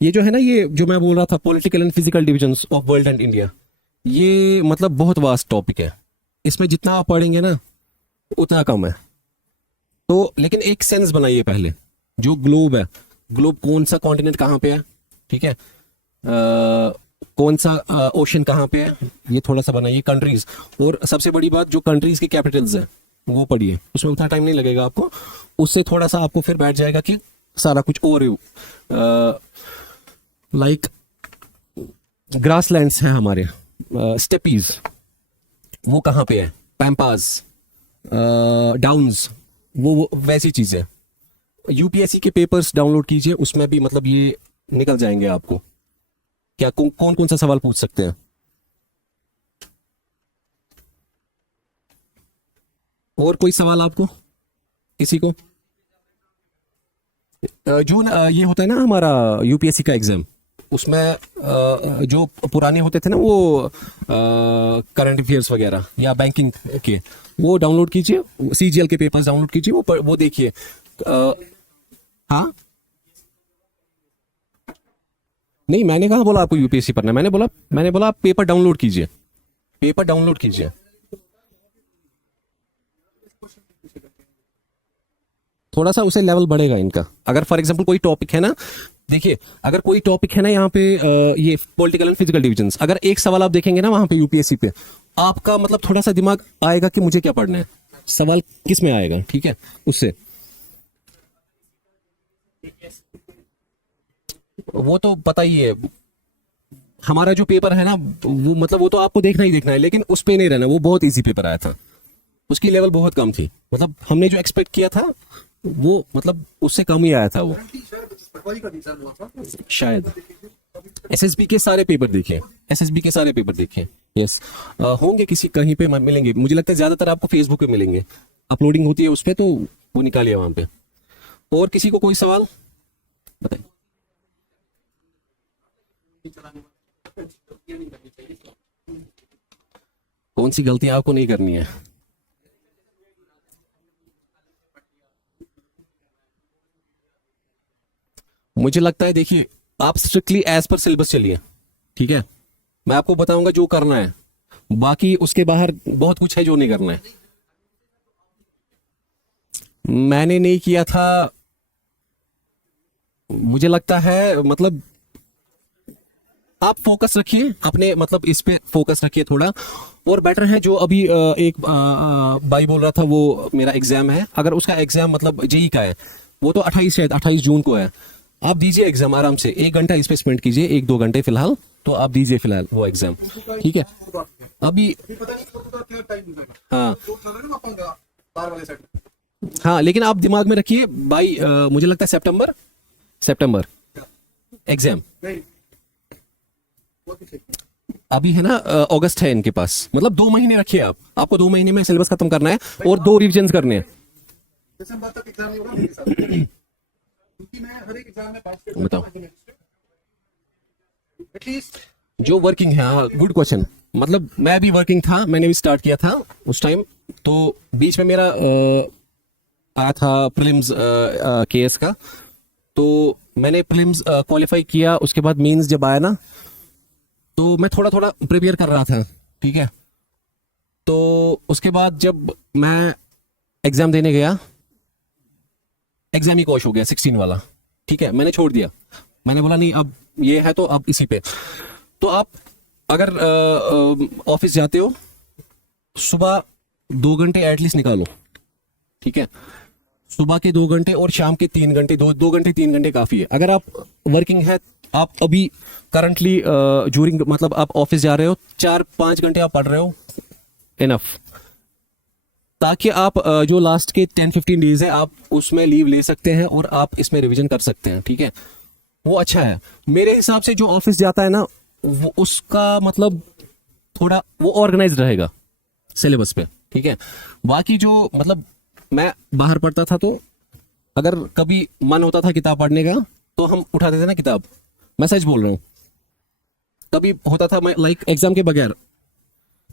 ये जो है ना, ये जो मैं बोल रहा था, political and physical divisions of world and India, ये मतलब बहुत वास्ट टॉपिक है। इसमें जितना आप पढ़ेंगे ना उतना कम है। तो लेकिन एक सेंस बनाइए पहले, जो ग्लोब है, ग्लोब कौन सा कॉन्टिनेंट कहाँ पे है, ठीक है। कौन सा ओशन कहाँ पे है, ये थोड़ा सा बनाइए। कंट्रीज, और सबसे बड़ी बात, जो कंट्रीज की कैपिटल्स है वो पढ़िए, उसमें उतना टाइम नहीं लगेगा आपको। उससे थोड़ा सा आपको फिर बैठ जाएगा कि सारा कुछ ओवरव्यू। लाइक ग्रासलैंड्स हैं हमारे, स्टेपीज, वो कहाँ पे है, पैम्पास, डाउन्स, वो वैसी चीज है। यूपीएससी के पेपर्स डाउनलोड कीजिए, उसमें भी मतलब ये निकल जाएंगे आपको क्या कौन सा सवाल पूछ सकते हैं। और कोई सवाल आपको, किसी को? जो ये होता है ना हमारा यूपीएससी का एग्जाम, उसमें जो पुराने होते थे ना वो करंट अफेयर्स वगैरह या बैंकिंग के, वो डाउनलोड कीजिए। सीजीएल के पेपर्स डाउनलोड कीजिए, वो देखिए। हाँ, नहीं, मैंने कहा बोला आपको यूपीएससी पढ़ना है, मैंने बोला आप पेपर डाउनलोड कीजिए, थोड़ा सा उसे लेवल बढ़ेगा इनका। अगर फॉर एग्जांपल कोई टॉपिक है ना, देखिए, अगर कोई टॉपिक है ना यहाँ पे, ये पॉलिटिकल एंड फिजिकल डिविजन्स, अगर एक सवाल आप देखेंगे ना वहां पे यूपीएससी पे, आपका मतलब थोड़ा सा दिमाग आएगा कि मुझे क्या पढ़ना है, सवाल किस में आएगा, ठीक है। उससे वो तो पता ही है, हमारा जो पेपर है ना, वो मतलब वो तो आपको देखना ही देखना है, लेकिन उस पे नहीं रहना। वो बहुत इजी पेपर आया था, उसकी लेवल बहुत कम थी, मतलब हमने जो एक्सपेक्ट किया था वो मतलब उससे कम ही आया था वो, शायद। एसएसबी के सारे पेपर देखिए, यस। होंगे किसी कहीं पे मिलेंगे, मुझे लगता है ज्यादातर आपको फेसबुक पे मिलेंगे, अपलोडिंग होती है उस पे, तो वो निकालिए वहां पे। और किसी को कोई सवाल बताइए। कौन सी गलतियां आपको नहीं करनी है? मुझे लगता है, देखिए, आप स्ट्रिक्टली एज पर सिलेबस चलिए, ठीक है। मैं आपको बताऊंगा जो करना है, बाकी उसके बाहर बहुत कुछ है जो नहीं करना है। मैंने नहीं किया था, मुझे लगता है, मतलब आप फोकस रखिए अपने, मतलब इस पे फोकस रखिए थोड़ा, और बेटर है। जो अभी एक भाई बोल रहा था, वो मेरा एग्जाम है, अगर उसका एग्जाम मतलब जेई का है, वो तो 28 जून को है। आप दीजिए एग्जाम आराम से, 1 घंटा इस पे स्पेंड कीजिए, 1-2 घंटे फिलहाल, तो आप दीजिए फिलहाल वो एग्जाम, ठीक है। अभी हाँ हाँ, लेकिन आप दिमाग में रखिए भाई, मुझे लगता है सितंबर एग्जाम अभी है ना, अगस्त है इनके पास, मतलब 2 महीने रखिए आप, आपको 2 महीने में सिलेबस खत्म करना है और 2 रिविजन करने हैं। दिसंबर तक एग्जाम नहीं होगा मेरे साथ, क्योंकि मैं हर एक एग्जाम में पास बताओ। एटलीस्ट जो वर्किंग है, हाँ, गुड क्वेश्चन। मतलब मैं भी वर्किंग था, मैंने भी स्टार्ट किया था उस टाइम, तो बीच में मेरा आया था प्रीलिम्स केएस का, तो मैंने प्रीलिम्स क्वालिफाई किया, उसके बाद मेंस जब आया ना, तो मैं थोड़ा थोड़ा प्रिपेयर कर रहा था, ठीक है। तो उसके बाद जब मैं एग्जाम देने गया, एग्जाम ही कॉश हो गया 16 वाला, ठीक है। मैंने छोड़ दिया, मैंने बोला नहीं, अब ये है तो अब इसी पे। तो आप अगर ऑफिस जाते हो, सुबह 2 घंटे एटलीस्ट निकालो, ठीक है। सुबह के 2 घंटे और शाम के 3 घंटे, 2 घंटे 3 घंटे काफी है। अगर आप वर्किंग है, आप अभी करंटली जूरिंग, मतलब आप ऑफिस जा रहे हो, 4-5 घंटे आप पढ़ रहे हो, इनफ, ताकि आप जो लास्ट के 10-15 डेज है, आप उसमें लीव ले सकते हैं और आप इसमें रिवीजन कर सकते हैं, ठीक है। वो अच्छा है मेरे हिसाब से। जो ऑफिस जाता है ना, वो उसका मतलब थोड़ा वो ऑर्गेनाइज रहेगा सिलेबस पे, ठीक है। बाकी जो मतलब मैं बाहर पढ़ता था, तो अगर कभी मन होता था किताब पढ़ने का, तो हम उठाते थे ना किताब, मैं सच बोल रहा हूँ। कभी होता था, मैं लाइक एग्जाम के बगैर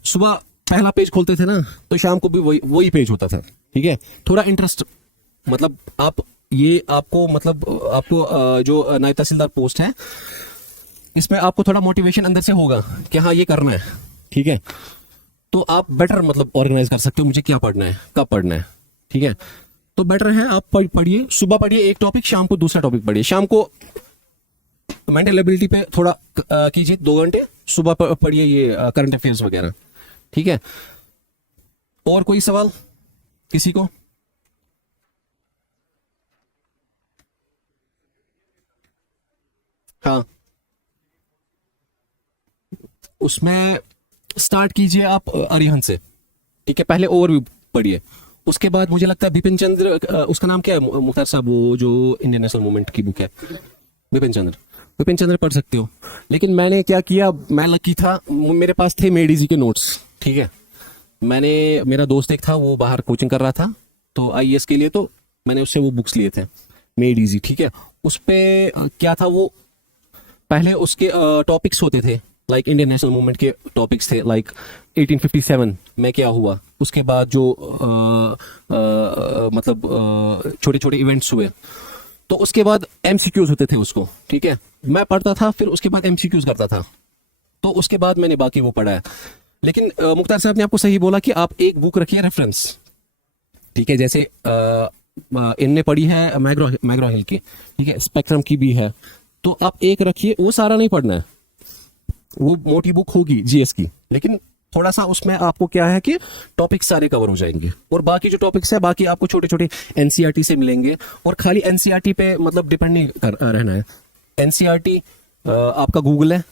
सुबह पहला पेज खोलते थे ना, तो शाम को भी वही पेज होता था, ठीक है। थोड़ा इंटरेस्ट, मतलब आप ये आपको, मतलब आपको जो नायब तहसीलदार पोस्ट है, इसमें आपको थोड़ा मोटिवेशन अंदर से होगा कि हाँ ये करना है, ठीक है। तो आप बेटर मतलब ऑर्गेनाइज कर सकते हो, मुझे क्या पढ़ना है, कब पढ़ना है, ठीक है। तो बेटर है आप पढ़िए, सुबह पढ़िए एक टॉपिक, शाम को दूसरा टॉपिक पढ़िए। शाम को मेंटल एबिलिटी पे थोड़ा कीजिए 2 घंटे, सुबह पढ़िए ये करंट अफेयर्स वगैरह, ठीक है। और कोई सवाल किसी को? हाँ, उसमें स्टार्ट कीजिए आप अरिहंत से, ठीक है। पहले ओवरव्यू पढ़िए, उसके बाद मुझे लगता है बिपिन चंद्र, उसका नाम क्या है मुख्तार साहब, वो जो इंडियन नेशनल मूवमेंट की बुक है, बिपिन चंद्र पढ़ सकते हो। लेकिन मैंने क्या किया, मैं लकी था, मेरे पास थे मेडीजी के नोट्स, ठीक है। मेरा दोस्त एक था, वो बाहर कोचिंग कर रहा था, तो आईएएस के लिए, तो मैंने उससे वो बुक्स लिए थे, मेड इजी, ठीक है। उस पे क्या था, वो पहले उसके टॉपिक्स होते थे, लाइक इंडियन नेशनल मूवमेंट के टॉपिक्स थे, लाइक 1857 में क्या हुआ, उसके बाद जो मतलब छोटे छोटे इवेंट्स हुए, तो उसके बाद एमसीक्यूज होते थे उसको, ठीक है। मैं पढ़ता था, फिर उसके बाद एमसीक्यूज करता था, तो उसके बाद मैंने बाकी वो पढ़ा है। लेकिन मुख्तार साहब ने आपको सही बोला कि आप एक बुक रखिए रेफरेंस, ठीक है। जैसे इनने पढ़ी है मैग्रो हिल की, ठीक है, स्पेक्ट्रम की भी है, तो आप एक रखिए, वो सारा नहीं पढ़ना है, वो मोटी बुक होगी जीएस की, लेकिन थोड़ा सा उसमें आपको क्या है कि टॉपिक सारे कवर हो जाएंगे, और बाकी जो टॉपिक्स है बाकी आपको छोटे छोटे एनसीईआरटी से मिलेंगे, और खाली एनसीईआरटी पे मतलब डिपेंड नहीं रहना है। एनसीईआरटी आपका गूगल है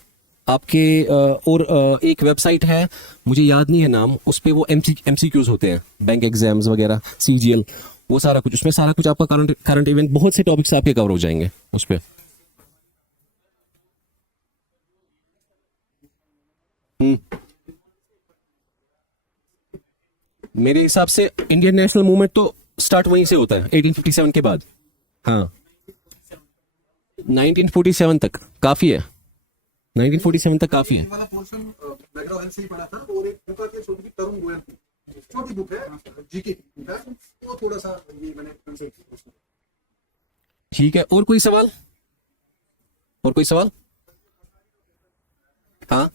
आपके, और एक वेबसाइट है, मुझे याद नहीं है नाम, उस पे वो एमसीक्यूज होते हैं, बैंक एग्जाम्स वगैरह, सीजीएल, वो सारा कुछ, उसमें सारा कुछ आपका करंट इवेंट, बहुत से टॉपिक्स आपके कवर हो जाएंगे उस पे। मेरे हिसाब से इंडियन नेशनल मूवमेंट तो स्टार्ट वहीं से होता है 1857 के बाद, हाँ 1947 तक काफी है, 1947 तक काफी है। वाला पोर्शन मैग्रा हिल से ही पढ़ा था, और एक बुक आती है छोटी सी तरुण गोयल की, छोटी बुक है जीके की, वो थोड़ा सा ये मैंने कंसेप्ट उसको। ठीक है, और कोई सवाल? और कोई सवाल? हाँ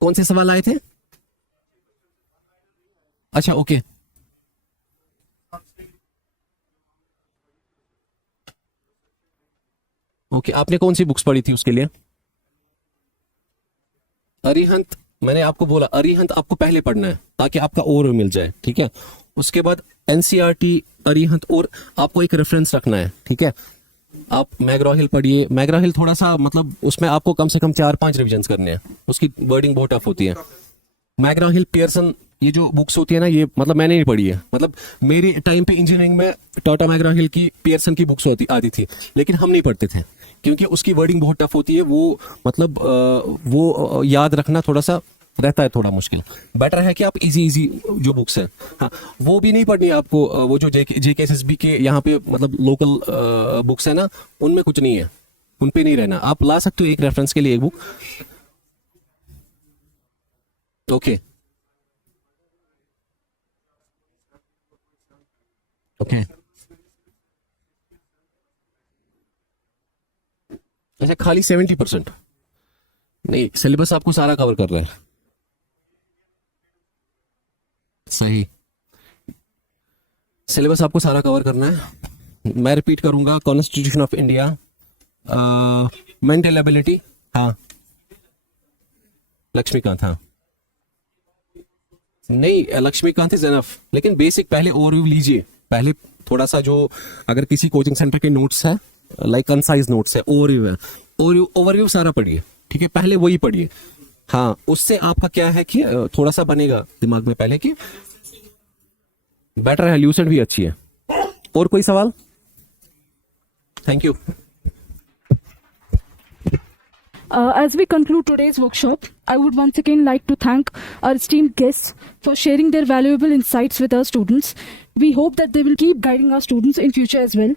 कौन से सवाल आए थे? अच्छा ओके, ओके आपने कौन सी बुक्स पढ़ी थी उसके लिए? अरिहंत, मैंने आपको बोला अरिहंत आपको पहले पढ़ना है ताकि आपका और मिल जाए, ठीक है। उसके बाद एनसीईआरटी, अरिहंत, और आपको एक रेफरेंस रखना है, ठीक है। आप मैग्रा हिल पढ़िए, मैग्रा हिल थोड़ा सा मतलब उसमें आपको कम से कम 4-5 रिविजन्स करने हैं, उसकी वर्डिंग बहुत टफ होती है। मैग्रा हिल, पियर्सन, ये जो बुक्स होती है ना, ये मतलब मैंने नहीं पढ़ी है, मतलब मेरे टाइम पे इंजीनियरिंग में टाटा मैग्रा हिल की, पियर्सन की बुक्स आती थी, लेकिन हम नहीं पढ़ते थे क्योंकि उसकी वर्डिंग बहुत टफ होती है। वो मतलब वो याद रखना थोड़ा सा रहता है थोड़ा मुश्किल। बेटर है कि आप इजी जो बुक्स हैं, हाँ वो भी नहीं पढ़नी है आपको। वो जो जेकेएसएसबी के यहाँ पे मतलब लोकल बुक्स है ना, उनमें कुछ नहीं है, उन पे नहीं रहना। आप ला सकते हो एक रेफरेंस के लिए एक बुक, ओके ओके। अच्छा खाली 70%? नहीं, सिलेबस आपको सारा कवर कर रहा है, सही सिलेबस आपको सारा कवर करना है। मैं रिपीट करूंगा, constitution of India, mental ability, हाँ लक्ष्मीकांत, हाँ नहीं लक्ष्मीकांत इज एनफ, लेकिन बेसिक पहले ओवरव्यू लीजिए। पहले थोड़ा सा जो अगर किसी कोचिंग सेंटर के नोट्स है, लाइक कंसाइज नोट्स है, ओवरव्यू है, ओवरव्यू सारा पढ़िए, ठीक है, पहले वही पढ़िए। हाँ उससे आपका क्या है कि थोड़ा सा बनेगा दिमाग में पहले कि बेटर है, ल्यूसेंट भी अच्छी है। और कोई सवाल? Thank you. As we conclude today's workshop, I would once again like to thank our esteemed guests for sharing their valuable insights with our students. We hope that they will keep guiding our students in future as well.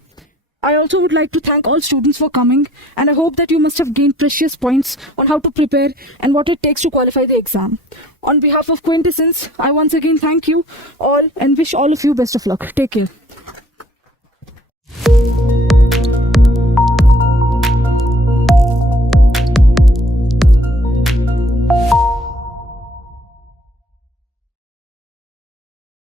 I also would like to thank all students for coming, and I hope that you must have gained precious points on how to prepare and what it takes to qualify the exam. On behalf of Quintessence, I once again thank you all and wish all of you best of luck. Take care.